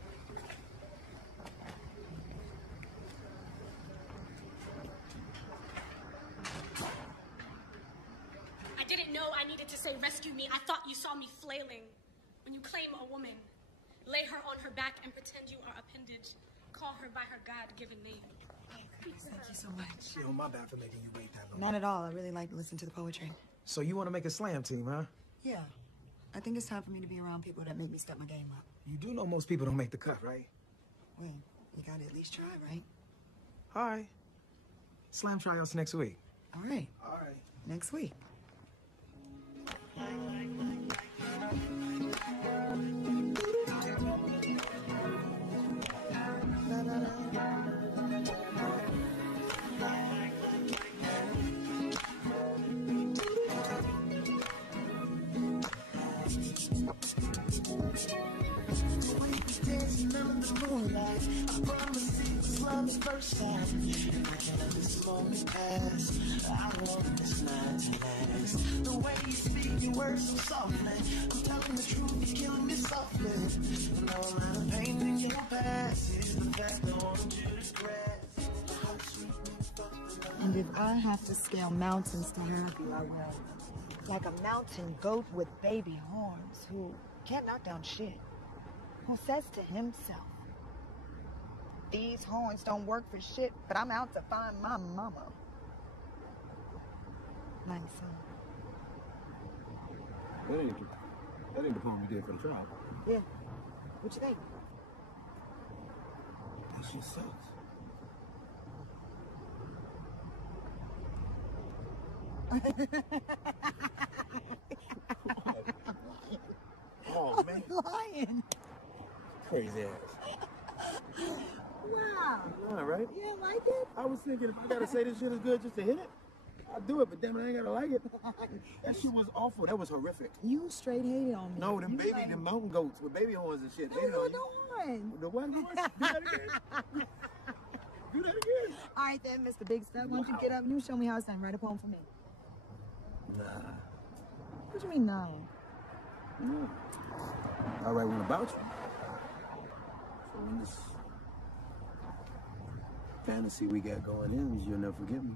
I didn't know I needed to say rescue me. I thought you saw me flailing. When you claim a woman, lay her on her back and pretend you are appendage. Call her by her God-given name. Thank you so much. Yo, my bad for making you wait that long. Not at all. I really like to listen to the poetry. So you want to make a slam team, huh? Yeah. I think it's time for me to be around people that make me step my game up. You do know most people don't make the cut, right? Well, you gotta at least try, right? All right. Slam tryouts next week. All right. All right. Next week. First time, I can't let this moment pass. I want this night to last. The way you speak your words so softly, I'm telling the truth, you're killing me softly. And all the pain in your past is the fact I want you to grasp. And if I have to scale mountains to have you, I will. Like a mountain goat with baby horns who can't knock down shit. Who says to himself, these horns don't work for shit, but I'm out to find my mama. Nice, huh? That ain't the poem you did for the trial. Yeah. What you think? That shit sucks. man. Lying. Crazy ass. Wow. All right. You don't like it? I was thinking if I gotta say this shit is good just to hit it, I'll do it, but damn it, I ain't gotta like it. That shit was awful. That was horrific. You straight hated on me. No, them You baby, like- them mountain goats with baby horns and shit. No, Hated no, on no horn. you. The what horns? Do that again. Do that again. All right then, Mr. Big Stud. Why don't you get up and you show me how it's done? Write a poem for me. Nah. What you mean no? No. All right, what about you? So when this fantasy we got going ends, you'll never forget me.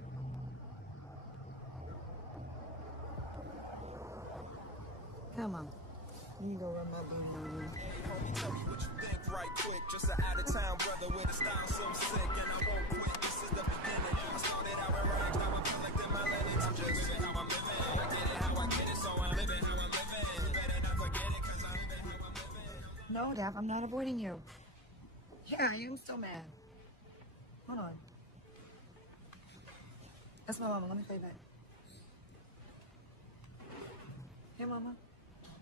Come on. Let me go rub my bean on you. Tell me what you think right quick. Just an out-of-town brother with a style so sick, and I won't quit. This is the beginning. I started out with rags, now I'm collecting my linen. I'm just living how I'm living. I get it how I get it, so I'm living how I'm living. You better not forget it, cause I'm living how I'm living. No, Dav, I'm not avoiding you. Yeah, I am still mad. Hold on. That's my mama. Let me play that. Hey, mama.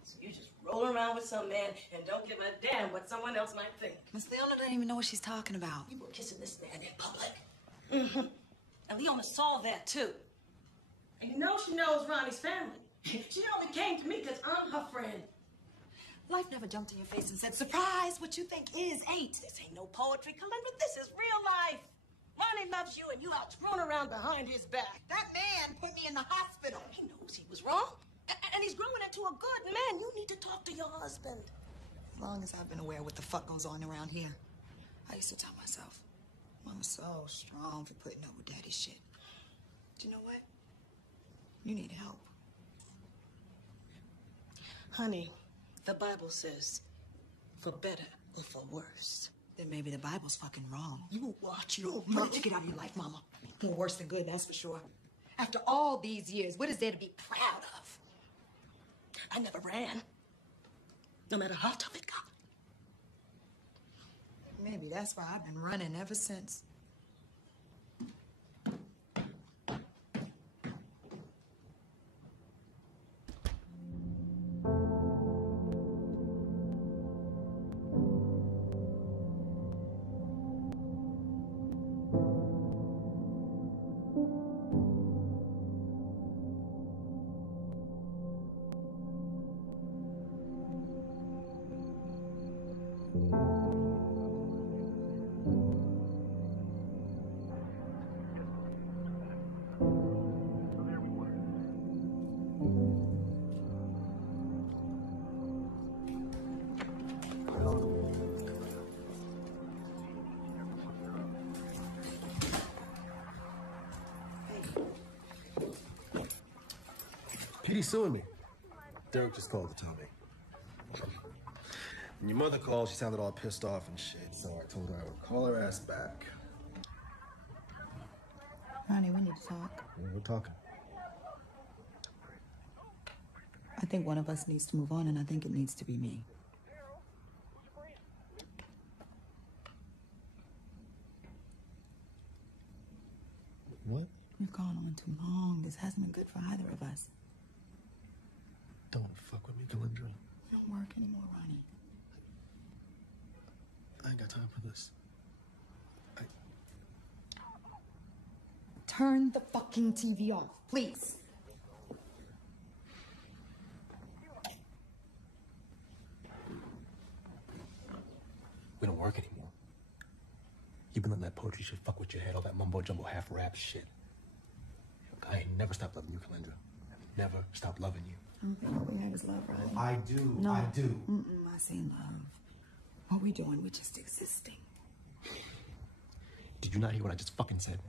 So you just roll around with some man and don't give a damn what someone else might think. Miss Leona doesn't even know what she's talking about. You were kissing this man in public. Mm-hmm. And Leona saw that too. And you know she knows Ronnie's family. She only came to me because I'm her friend. Life never jumped in your face and said, surprise, what you think is ain't. This ain't no poetry, Calendra. This is real life. Ronnie loves you and you out screwing around behind his back. That man put me in the hospital. He knows he was wrong. And he's growing into a good man. You need to talk to your husband. As long as I've been aware what the fuck goes on around here, I used to tell myself, Mama's so strong for putting up with daddy's shit. Do you know what? You need help. Honey, the Bible says, for better or for worse. Then maybe the Bible's fucking wrong. You watch your What mouth. did you get out of your life, Mama? More worse than good, that's for sure. After all these years, what is there to be proud of? I never ran. No matter how tough it got. Maybe that's why I've been running ever since. Petey's suing me. Derek just called to tell me. When your mother called, she sounded all pissed off and shit, so I told her I would call her ass back. Ronnie, we need to talk. Yeah, we're talking. I think one of us needs to move on, and I think it needs to be me. What? We've gone on too long. This hasn't been good for either of us. Don't fuck with me, Calendra. Don't work anymore, Ronnie. I ain't got time for this. Turn the fucking TV off, please. We don't work anymore. You've been letting that poetry shit fuck with your head, all that mumbo-jumbo half-rap shit. Look, I ain't never stopped loving you, Calendra. Never stopped loving you. I don't think what we had is love, Ronnie. I do. No. I do. I say love. What we doing? We're just existing. Did you not hear what I just fucking said?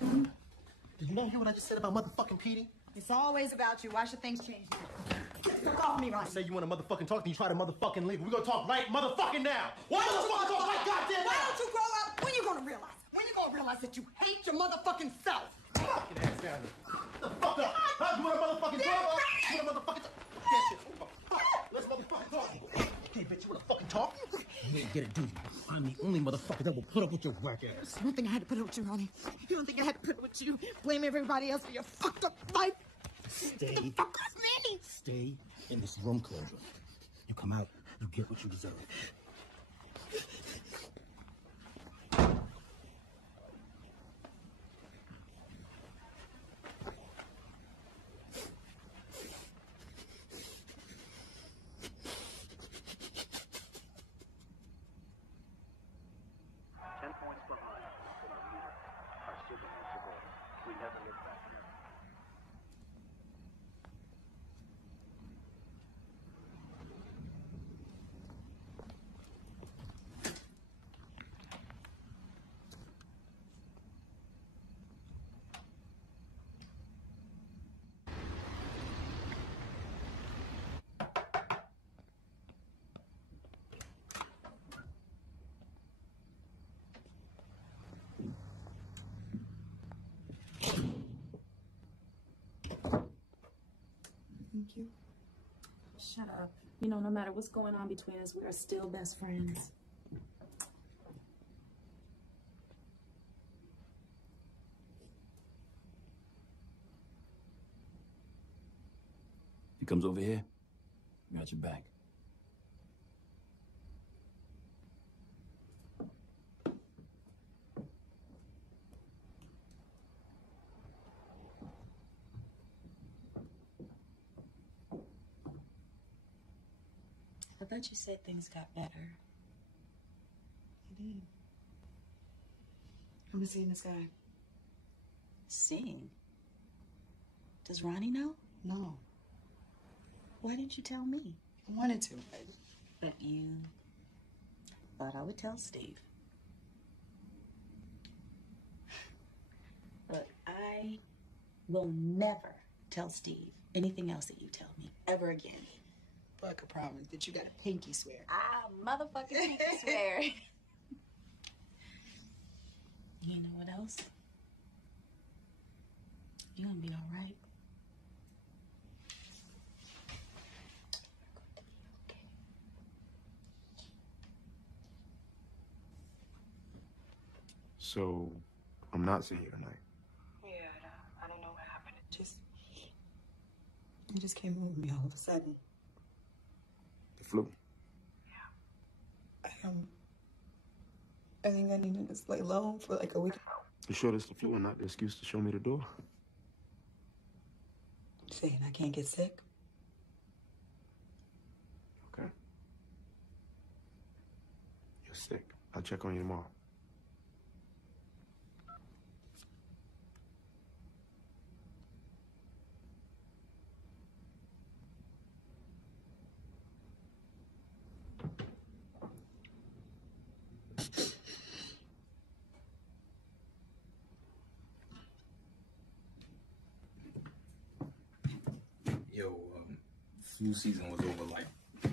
Did you not hear what I just said about motherfucking Petey? It's always about you. Why should things change here? Fuck off me, Ronnie. Say you want to motherfucking talk, then you try to motherfucking leave. We're gonna talk right motherfucking now. Why motherfucking talk right goddamn now? Why don't you grow up? When you gonna realize? When you gonna realize that you hate your motherfucking self? Fucking ass down here. The fuck up. Huh? You want to motherfucking talk? You want to motherfucking talk? That shit. Let's motherfucking talk. Hey, bitch, you want to fucking talk? You ain't get it, do you? I'm the only motherfucker that will put up with your whack ass. You don't think I had to put up with you, Ronnie? You don't think I had to put up with you? Blame everybody else for your fucked up life? Stay. Get the fuck off me! Stay in this room, Calendra. You come out, you get what you deserve. Thank you. Shut up. You know, no matter what's going on between us, we are still best friends. If he comes over here, we got your back. I thought you said things got better. I did. I'm seeing this guy. Sing? Does Ronnie know? No. Why didn't you tell me? I wanted to, but you thought I would tell Steve. Look, I will never tell Steve anything else that you tell me ever again. Fuck a promise that you got a pinky swear. Ah, motherfucking pinky swear. You know what else? You're gonna be all right. So, I'm not seeing you tonight. Yeah, I don't know what happened. It just came over me all of a sudden. The flu. I think I need to just lay low for like a week. You sure that's the flu and not the excuse to show me the door? Saying I can't get sick? Okay. You're sick. I'll check on you tomorrow. Yo, flu season was over like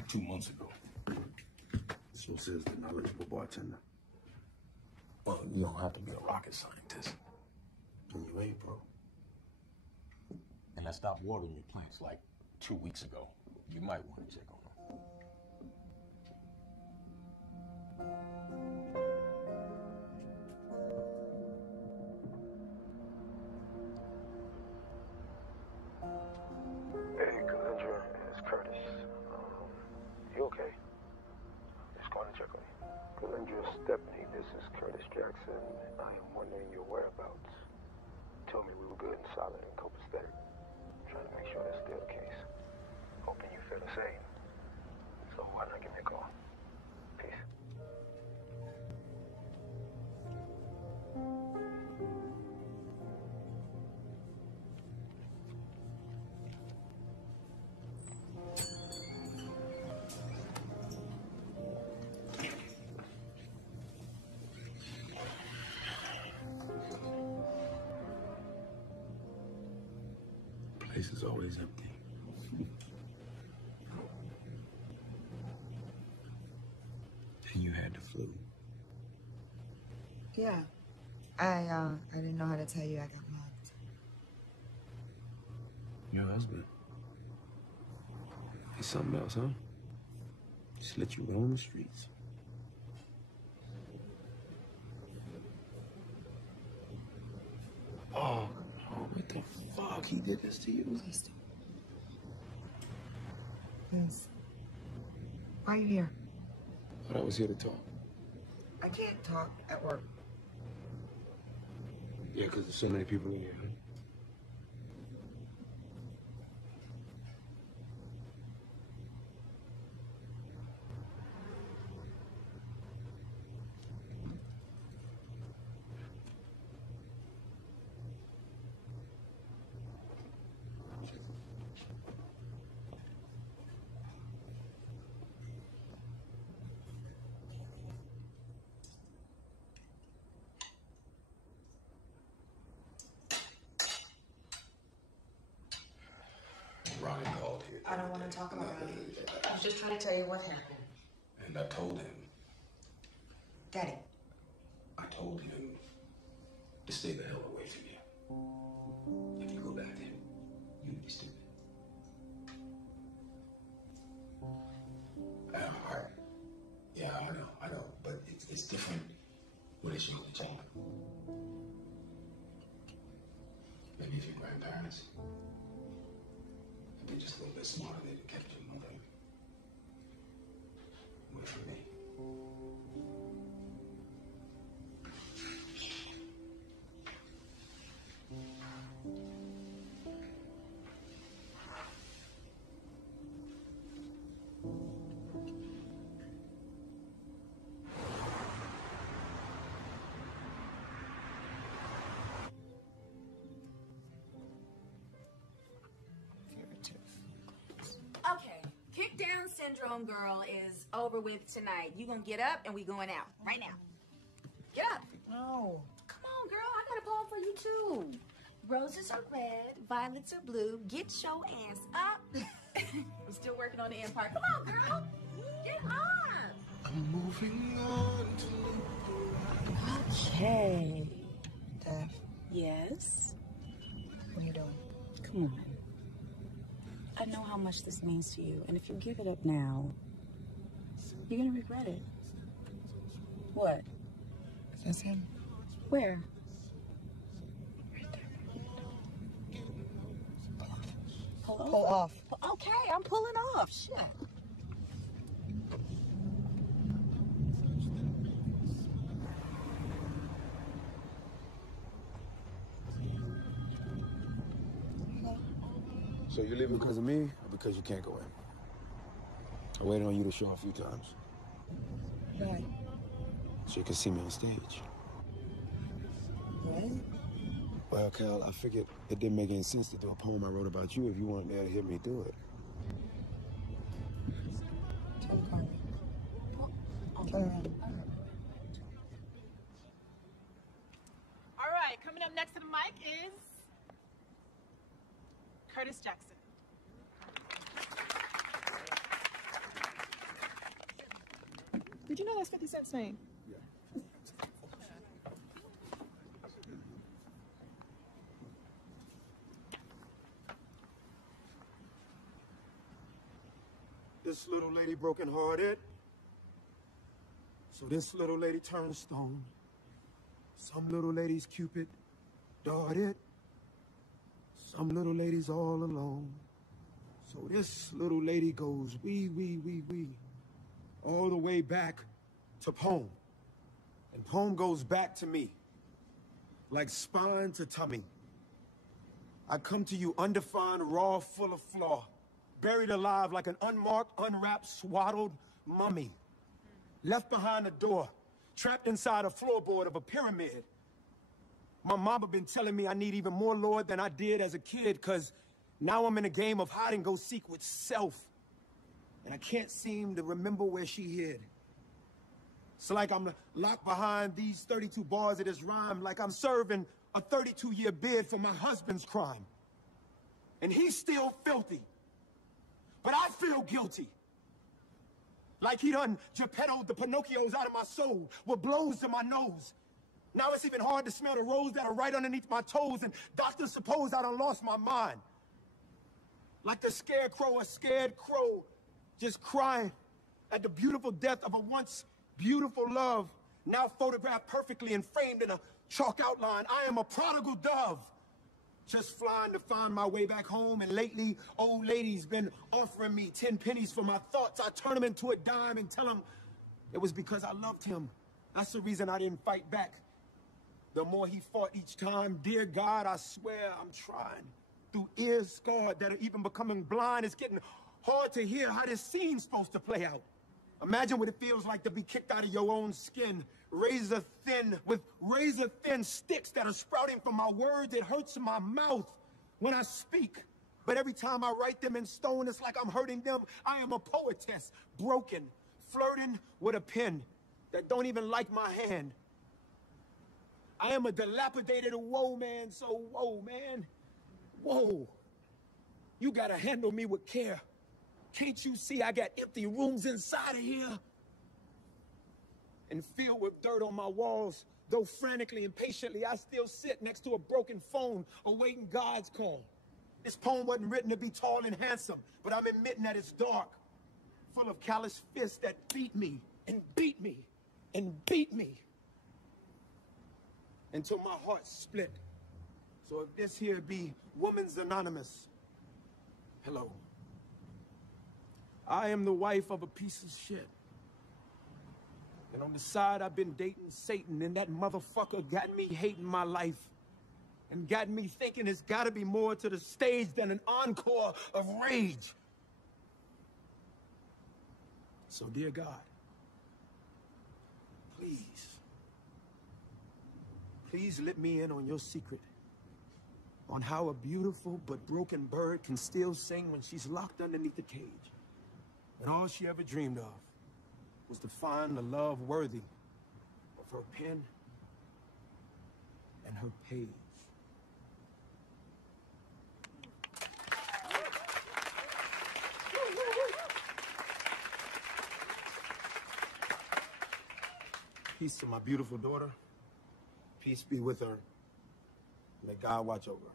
2 months ago. So says the knowledgeable bartender. Well, you don't have to be a rocket scientist. And you ain't, bro. And I stopped watering your plants like 2 weeks ago. You might want to check on them. Hey, Calendra, it's Curtis. You okay? Just going to check on you. Calendra Stepney, this is Curtis Jackson. I am wondering your whereabouts. Told me we were good and solid and copacetic. Trying to make sure that's still the case. Hoping you feel the same. So why not give me a call? Peace. Place is always empty. And you had the flu. Yeah. I didn't know how to tell you I got mugged. Your husband. He's something else, huh? Just let you roam the streets. Oh, what the fuck? He did this to you? Please don't. Please. Why are you here? Thought I was here to talk. I can't talk at work. Yeah, because there's so many people in here. Huh? Ronnie called here. I don't want to talk about it. I was just trying to tell you what happened. And I told him. Daddy. I told him to stay the hell away from you. If you go back to him, you'll be stupid. Yeah, I know, but it's different when it's you and Jane. Maybe if your grandparents had been just a little bit smarter, they'd have kept your mother away from me. Okay, kick down syndrome, girl, is over with tonight. You gonna get up and we going out right now. Get up. No. Come on, girl. I got a poem for you too. Roses are red, violets are blue. Get your ass up. I'm still working on the end part. Come on, girl. Get up. I'm moving on to Okay. Dad. Yes. What are you doing? Come on. I know how much this means to you, and if you give it up now, you're gonna regret it. What? That's him. Where? Pull off. Okay, I'm pulling off. Shit. So you leaving because of me or because you can't go in? I waited on you to show a few times. Why? So you can see me on stage. What? Well, Cal, I figured it didn't make any sense to do a poem I wrote about you if you weren't there to hear me do it. Tell Carmen. Turn around. All right, coming up next to the mic is Curtis Jackson. Did you know that's 50 Cent's name? This little lady broken-hearted, so this little lady turned stone. Some little ladies Cupid darted, some little ladies all alone. So this little lady goes wee, all the way back to Poem. And Poem goes back to me, like spine to tummy. I come to you undefined, raw, full of flaw, buried alive like an unmarked, unwrapped, swaddled mummy. Left behind the door, trapped inside a floorboard of a pyramid. My mama been telling me I need even more Lord than I did as a kid, cause now I'm in a game of hide and go seek with self. And I can't seem to remember where she hid. It's like I'm locked behind these 32 bars of this rhyme, like I'm serving a 32-year bid for my husband's crime. And he's still filthy. But I feel guilty. Like he done Geppetto'd the Pinocchios out of my soul with blows to my nose. Now it's even hard to smell the rose that are right underneath my toes, and doctors suppose I done lost my mind. Like the scarecrow, a scared crow, just crying at the beautiful death of a once beautiful love, now photographed perfectly and framed in a chalk outline. I am a prodigal dove, Just flying to find my way back home, and lately, old ladies been offering me 10 pennies for my thoughts. I turn them into a dime and tell them it was because I loved him. That's the reason I didn't fight back. The more he fought each time, dear God, I swear I'm trying. Through ears scarred that are even becoming blind, it's getting hard to hear how this scene's supposed to play out. Imagine what it feels like to be kicked out of your own skin, razor thin, with razor thin sticks that are sprouting from my words. It hurts in my mouth when I speak. But every time I write them in stone, it's like I'm hurting them. I am a poetess, broken, flirting with a pen that don't even like my hand. I am a dilapidated woe man, so whoa, man. Whoa. You gotta handle me with care. Can't you see I got empty rooms inside of here? And filled with dirt on my walls, though frantically and patiently, I still sit next to a broken phone, awaiting God's call. This poem wasn't written to be tall and handsome, but I'm admitting that it's dark, full of callous fists that beat me, and beat me, and beat me, until my heart split. So if this here be Woman's Anonymous, hello. I am the wife of a piece of shit. And on the side, I've been dating Satan, and that motherfucker got me hating my life and got me thinking it's gotta be more to the stage than an encore of rage. So, dear God, please let me in on your secret, on how a beautiful but broken bird can still sing when she's locked underneath the cage. And all she ever dreamed of was to find the love worthy of her pen and her page. Peace to my beautiful daughter. Peace be with her. May God watch over her.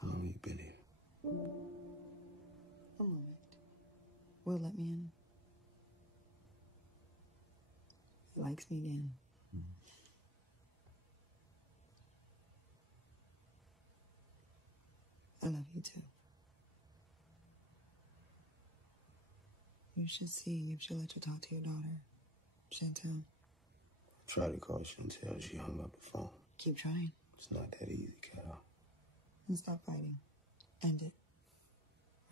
How long you been here? A moment. Will let me in. He likes me in. I love you too. You should see if she'll let you talk to your daughter, Chantel. Tried to call Chantel. She hung up the phone. Keep trying. It's not that easy, Cal. And stop fighting. End it.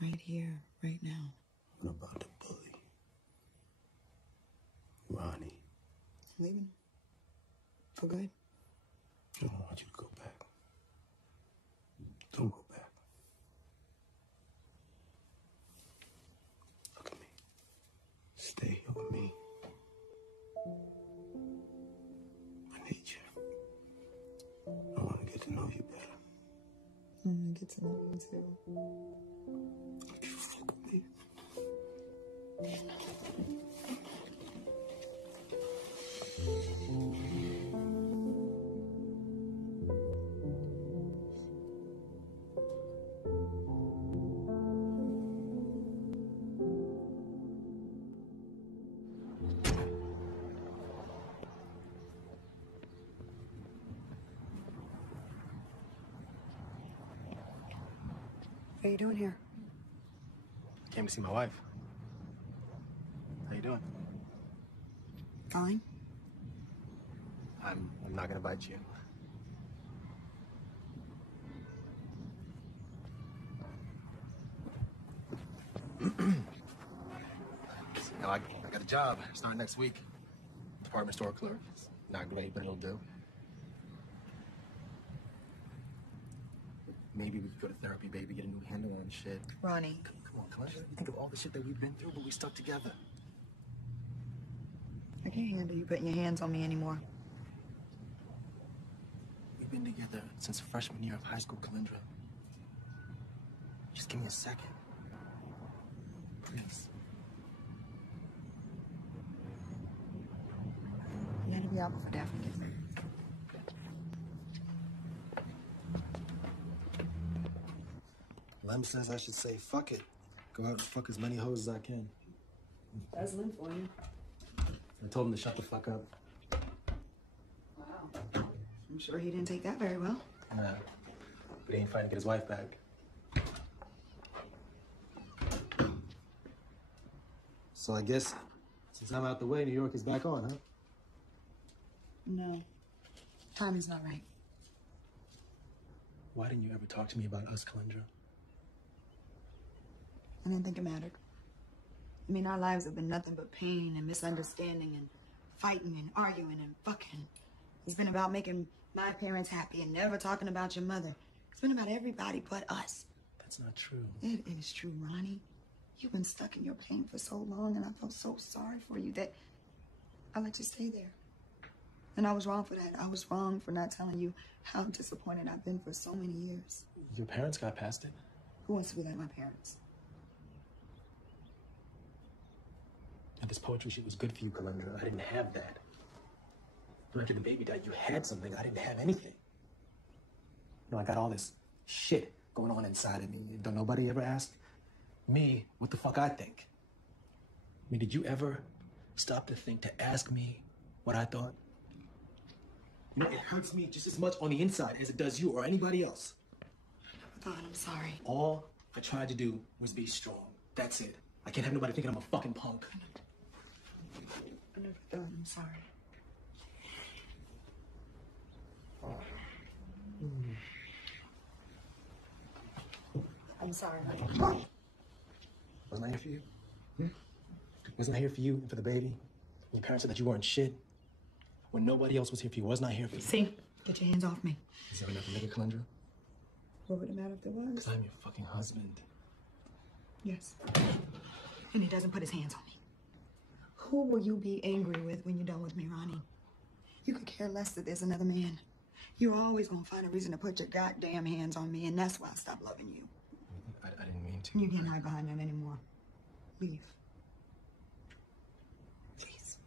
Right here, right now. What about the bully? Ronnie. I'm leaving. For good. I don't want you to go back. Don't go back. Look at me. Stay here with me. I need you. I want to get to know you better. I'm gonna get to know you too. You fuck with me. What are you doing here? Came to see my wife. How you doing? Fine. I'm not gonna bite you. Now I got a job starting next week. Department store clerk. It's not great, but it'll do. Maybe we could go to therapy, baby, get a new handle on shit. Ronnie. Come on, think of all the shit that we've been through, but we stuck together. I can't handle you putting your hands on me anymore. We've been together since freshman year of high school, Kalindra. Just give me a second. Please. You had to be out before Daphne gets there. Lem says I should say, fuck it. Go out and fuck as many hoes as I can. That's Lem for you. I told him to shut the fuck up. Wow. I'm sure he didn't take that very well. Nah, but he ain't fighting to get his wife back. So I guess, since I'm out the way, New York is back on, huh? No. Timing's not right. Why didn't you ever talk to me about us, Kalindra? I didn't think it mattered. I mean, our lives have been nothing but pain and misunderstanding and fighting and arguing and fucking. It's been about making my parents happy and never talking about your mother. It's been about everybody but us. That's not true. It is true, Ronnie. You've been stuck in your pain for so long, and I felt so sorry for you that I let you stay there. And I was wrong for that. I was wrong for not telling you how disappointed I've been for so many years. Your parents got past it. Who wants to be like my parents? And this poetry shit was good for you, Kalindra. I didn't have that. But after the baby died, you had something. I didn't have anything. You know, I got all this shit going on inside of me. Don't nobody ever ask me what the fuck I think? I mean, did you ever stop to think to ask me what I thought? You know, it hurts me just as much on the inside as it does you or anybody else. God, I'm sorry. All I tried to do was be strong. That's it. I can't have nobody thinking I'm a fucking punk. I never thought. I'm sorry. I'm sorry. Wasn't I here for you? Wasn't I here for you and for the baby? When your parents said that you weren't shit? When nobody else was here for you, wasn't I here for you? See? Get your hands off me. Is there enough nigga, Kalindra? What would it matter if there was? Because I'm your fucking husband. Yes. And he doesn't put his hands on me. Who will you be angry with when you're done with me, Ronnie? You could care less that there's another man. You're always gonna find a reason to put your goddamn hands on me, and that's why I stopped loving you. I didn't mean to. You can't hide behind that anymore. Leave. Please.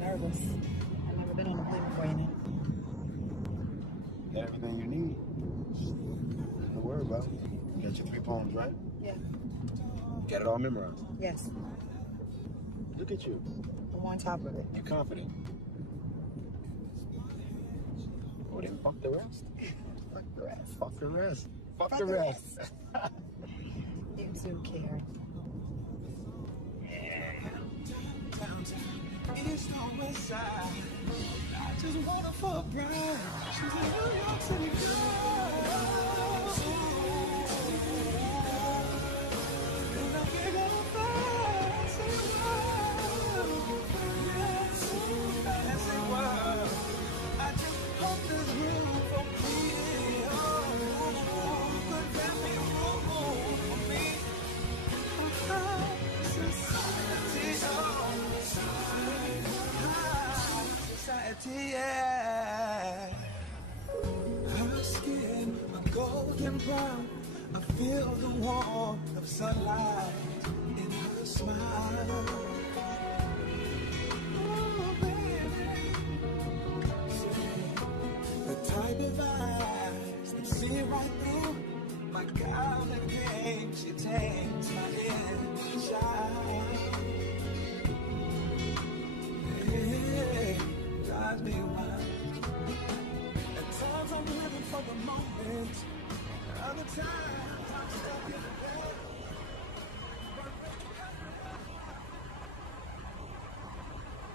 Nervous. I've never been on a plane before, you know. Got everything you need. Don't worry about it. You got your 3 poems, right? Yeah. You got it all memorized. Yes. Look at you. I'm on top of it. You're confident. Well, then fuck the rest. Fuck the rest. Fuck the rest. Fuck the rest. You too, Karen. It's the west side. I just want her for a bride. She's a New York City girl. And I'm here gonna find say wow. Yes, I say wow. I just hope there's room for me. Oh, could there be room for me? Society, society, yeah. Her skin a golden brown. I feel the warmth of sunlight in her smile. Oh, baby, the type of eyes that see right through my golden game. She takes my inner shine. Drives me wild. At times I'm living for the moment. Other times I'm stuck in bed.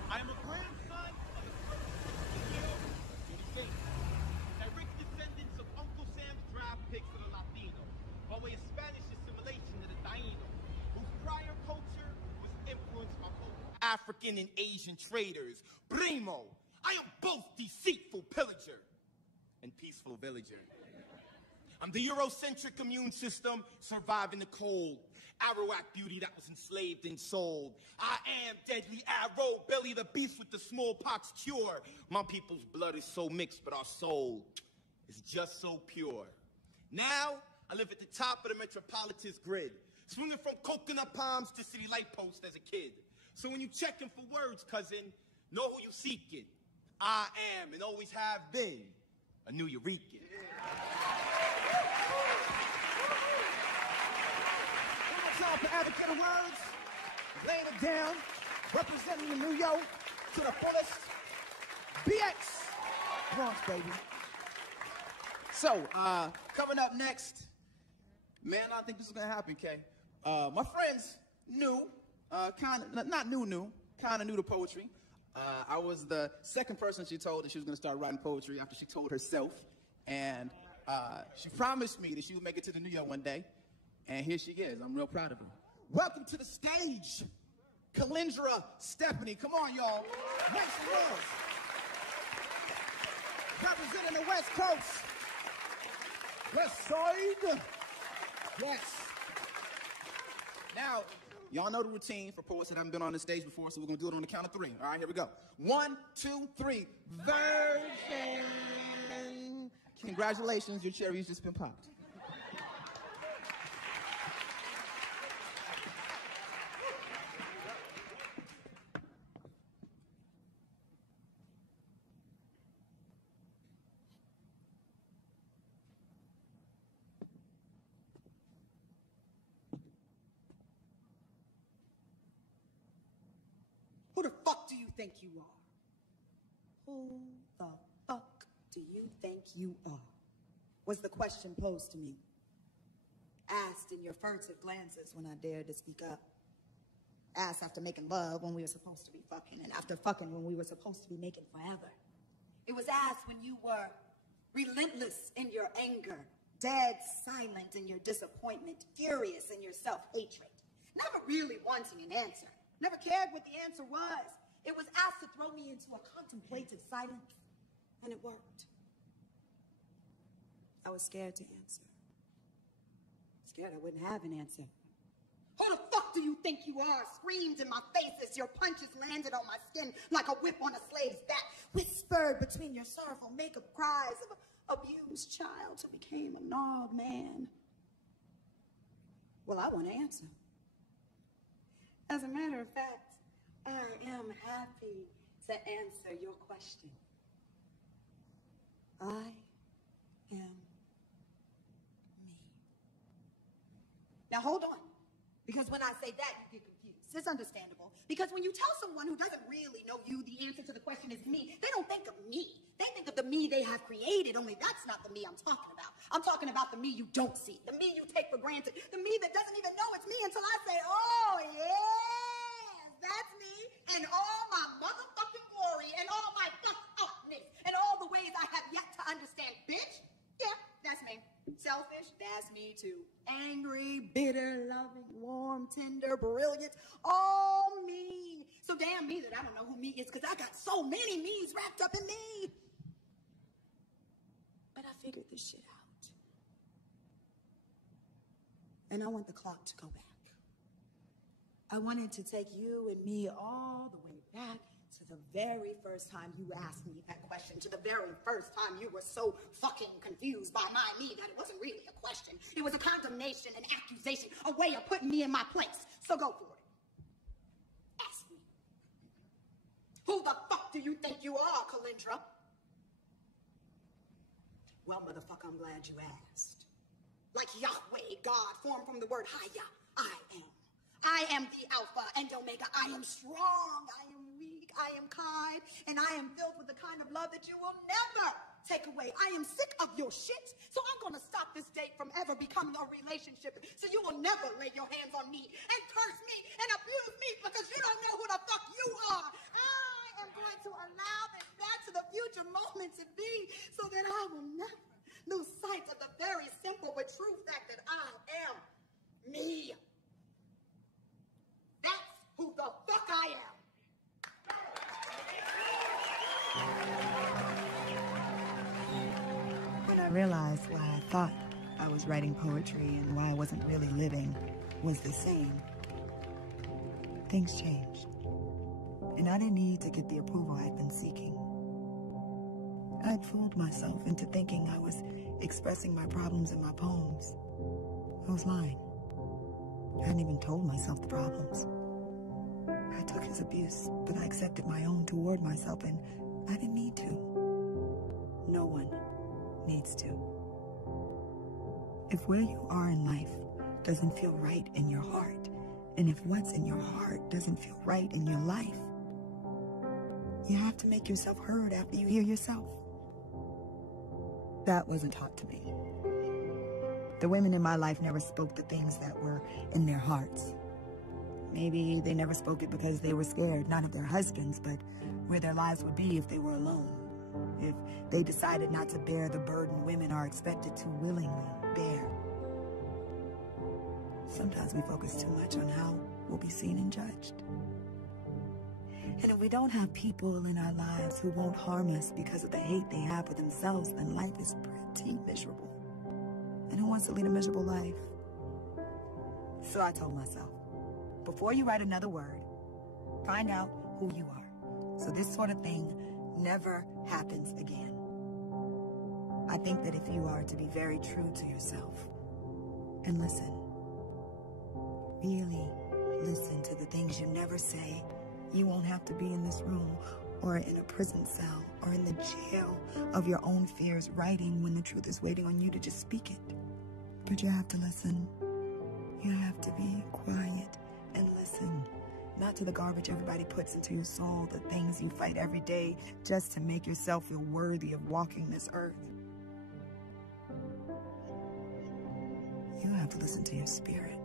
I am a grandson of the first Latino, direct descendants of Uncle Sam's draft picks for the Latino, by way of Spanish assimilation to the Taino, whose prior culture was influenced by both African and Asian traders. Primo, I am both deceitful pillager and peaceful villager. I'm the Eurocentric immune system surviving the cold. Arawak beauty that was enslaved and sold. I am deadly arrow, belly the beast with the smallpox cure. My people's blood is so mixed, but our soul is just so pure. Now, I live at the top of the metropolitan's grid, swinging from coconut palms to city light posts as a kid. So when you checking for words, cousin, know who you seeking. I am and always have been a New Eurekan. Time for advocate of words, laying it down, representing the New York to the fullest. BX Bronx, baby. So, coming up next, man, I don't think this is gonna happen, Kay. My friends knew, kind of new to poetry. I was the second person she told that she was gonna start writing poetry after she told herself, and she promised me that she would make it to the New York one day. And here she is. I'm real proud of her. Welcome to the stage, Kalindra Stephanie. Come on, y'all. Make some noise. Representing the West Coast. West Side. Yes. Now, y'all know the routine for poets that haven't been on the stage before, so we're going to do it on the count of 3. All right, here we go. 1, 2, 3. Virgin. Congratulations, your cherry's just been popped. Who the fuck do you think you are? Who the fuck do you think you are? Was the question posed to me. Asked in your furtive glances when I dared to speak up. Asked after making love when we were supposed to be fucking, and after fucking when we were supposed to be making forever. It was asked when you were relentless in your anger, dead silent in your disappointment, furious in your self-hatred, never really wanting an answer. Never cared what the answer was. It was asked to throw me into a contemplative silence, and it worked. I was scared to answer. Scared I wouldn't have an answer. Who the fuck do you think you are? Screamed in my face as your punches landed on my skin like a whip on a slave's back. Whispered between your sorrowful makeup cries of an abused child who became a gnarled man. Well, I want to answer. As a matter of fact, I am happy to answer your question. I am me. Now hold on, because when I say that, you get confused. It's understandable, because when you tell someone who doesn't really know you the answer to the question is me, they don't think of me. They think of the me they have created, only that's not the me I'm talking about. I'm talking about the me you don't see, the me you take for granted, the me that doesn't even know it's me until I say, oh, yes, that's me, in all my motherfucking glory, and all my fucked upness, and all the ways I have yet to understand, bitch. Yeah, that's me. Selfish, that's me too. Angry, bitter, loving, warm, tender, brilliant, all me. So damn me that I don't know who me is, because I got so many me's wrapped up in me. But I figured this shit out. And I want the clock to go back. I wanted to take you and me all the way back to the very first time you asked me that question, to the very first time you were so fucking confused by my me that it wasn't really a question. It was a condemnation, an accusation, a way of putting me in my place. So go for it. Ask me. Who the fuck do you think you are, Kalindra? Well, motherfucker, I'm glad you asked. Like Yahweh, God, formed from the word Haya, I am. I am the Alpha and Omega. I am strong. I am weak. I am kind. And I am filled with the kind of love that you will never takeaway. I am sick of your shit, so I'm gonna stop this date from ever becoming a relationship. So you will never lay your hands on me and curse me and abuse me because you don't know who the fuck you are. I am going to allow this back to the future moment to be so that I will never lose sight of the very simple but true fact that I am me. That's who the fuck I am. When I realized why I thought I was writing poetry and why I wasn't really living was the same, things changed. And I didn't need to get the approval I'd been seeking. I'd fooled myself into thinking I was expressing my problems in my poems. I was lying. I hadn't even told myself the problems. I took his abuse, but I accepted my own toward myself, and I didn't need to. No one needs to. If where you are in life doesn't feel right in your heart, and if what's in your heart doesn't feel right in your life, you have to make yourself heard after you hear yourself. That wasn't taught to me. The women in my life never spoke the things that were in their hearts. Maybe they never spoke it because they were scared, not of their husbands, but where their lives would be if they were alone. If they decided not to bear the burden women are expected to willingly bear. Sometimes we focus too much on how we'll be seen and judged. And if we don't have people in our lives who won't harm us because of the hate they have for themselves, then life is pretty miserable. And who wants to lead a miserable life? So I told myself, before you write another word, find out who you are. So this sort of thing never happens again. I think that if you are to be very true to yourself and listen, really listen to the things you never say, you won't have to be in this room or in a prison cell or in the jail of your own fears writing when the truth is waiting on you to just speak it. But you have to listen. You have to be quiet and listen. Not to the garbage everybody puts into your soul, the things you fight every day just to make yourself feel worthy of walking this earth. You have to listen to your spirit.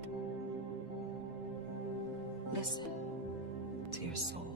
Listen to your soul.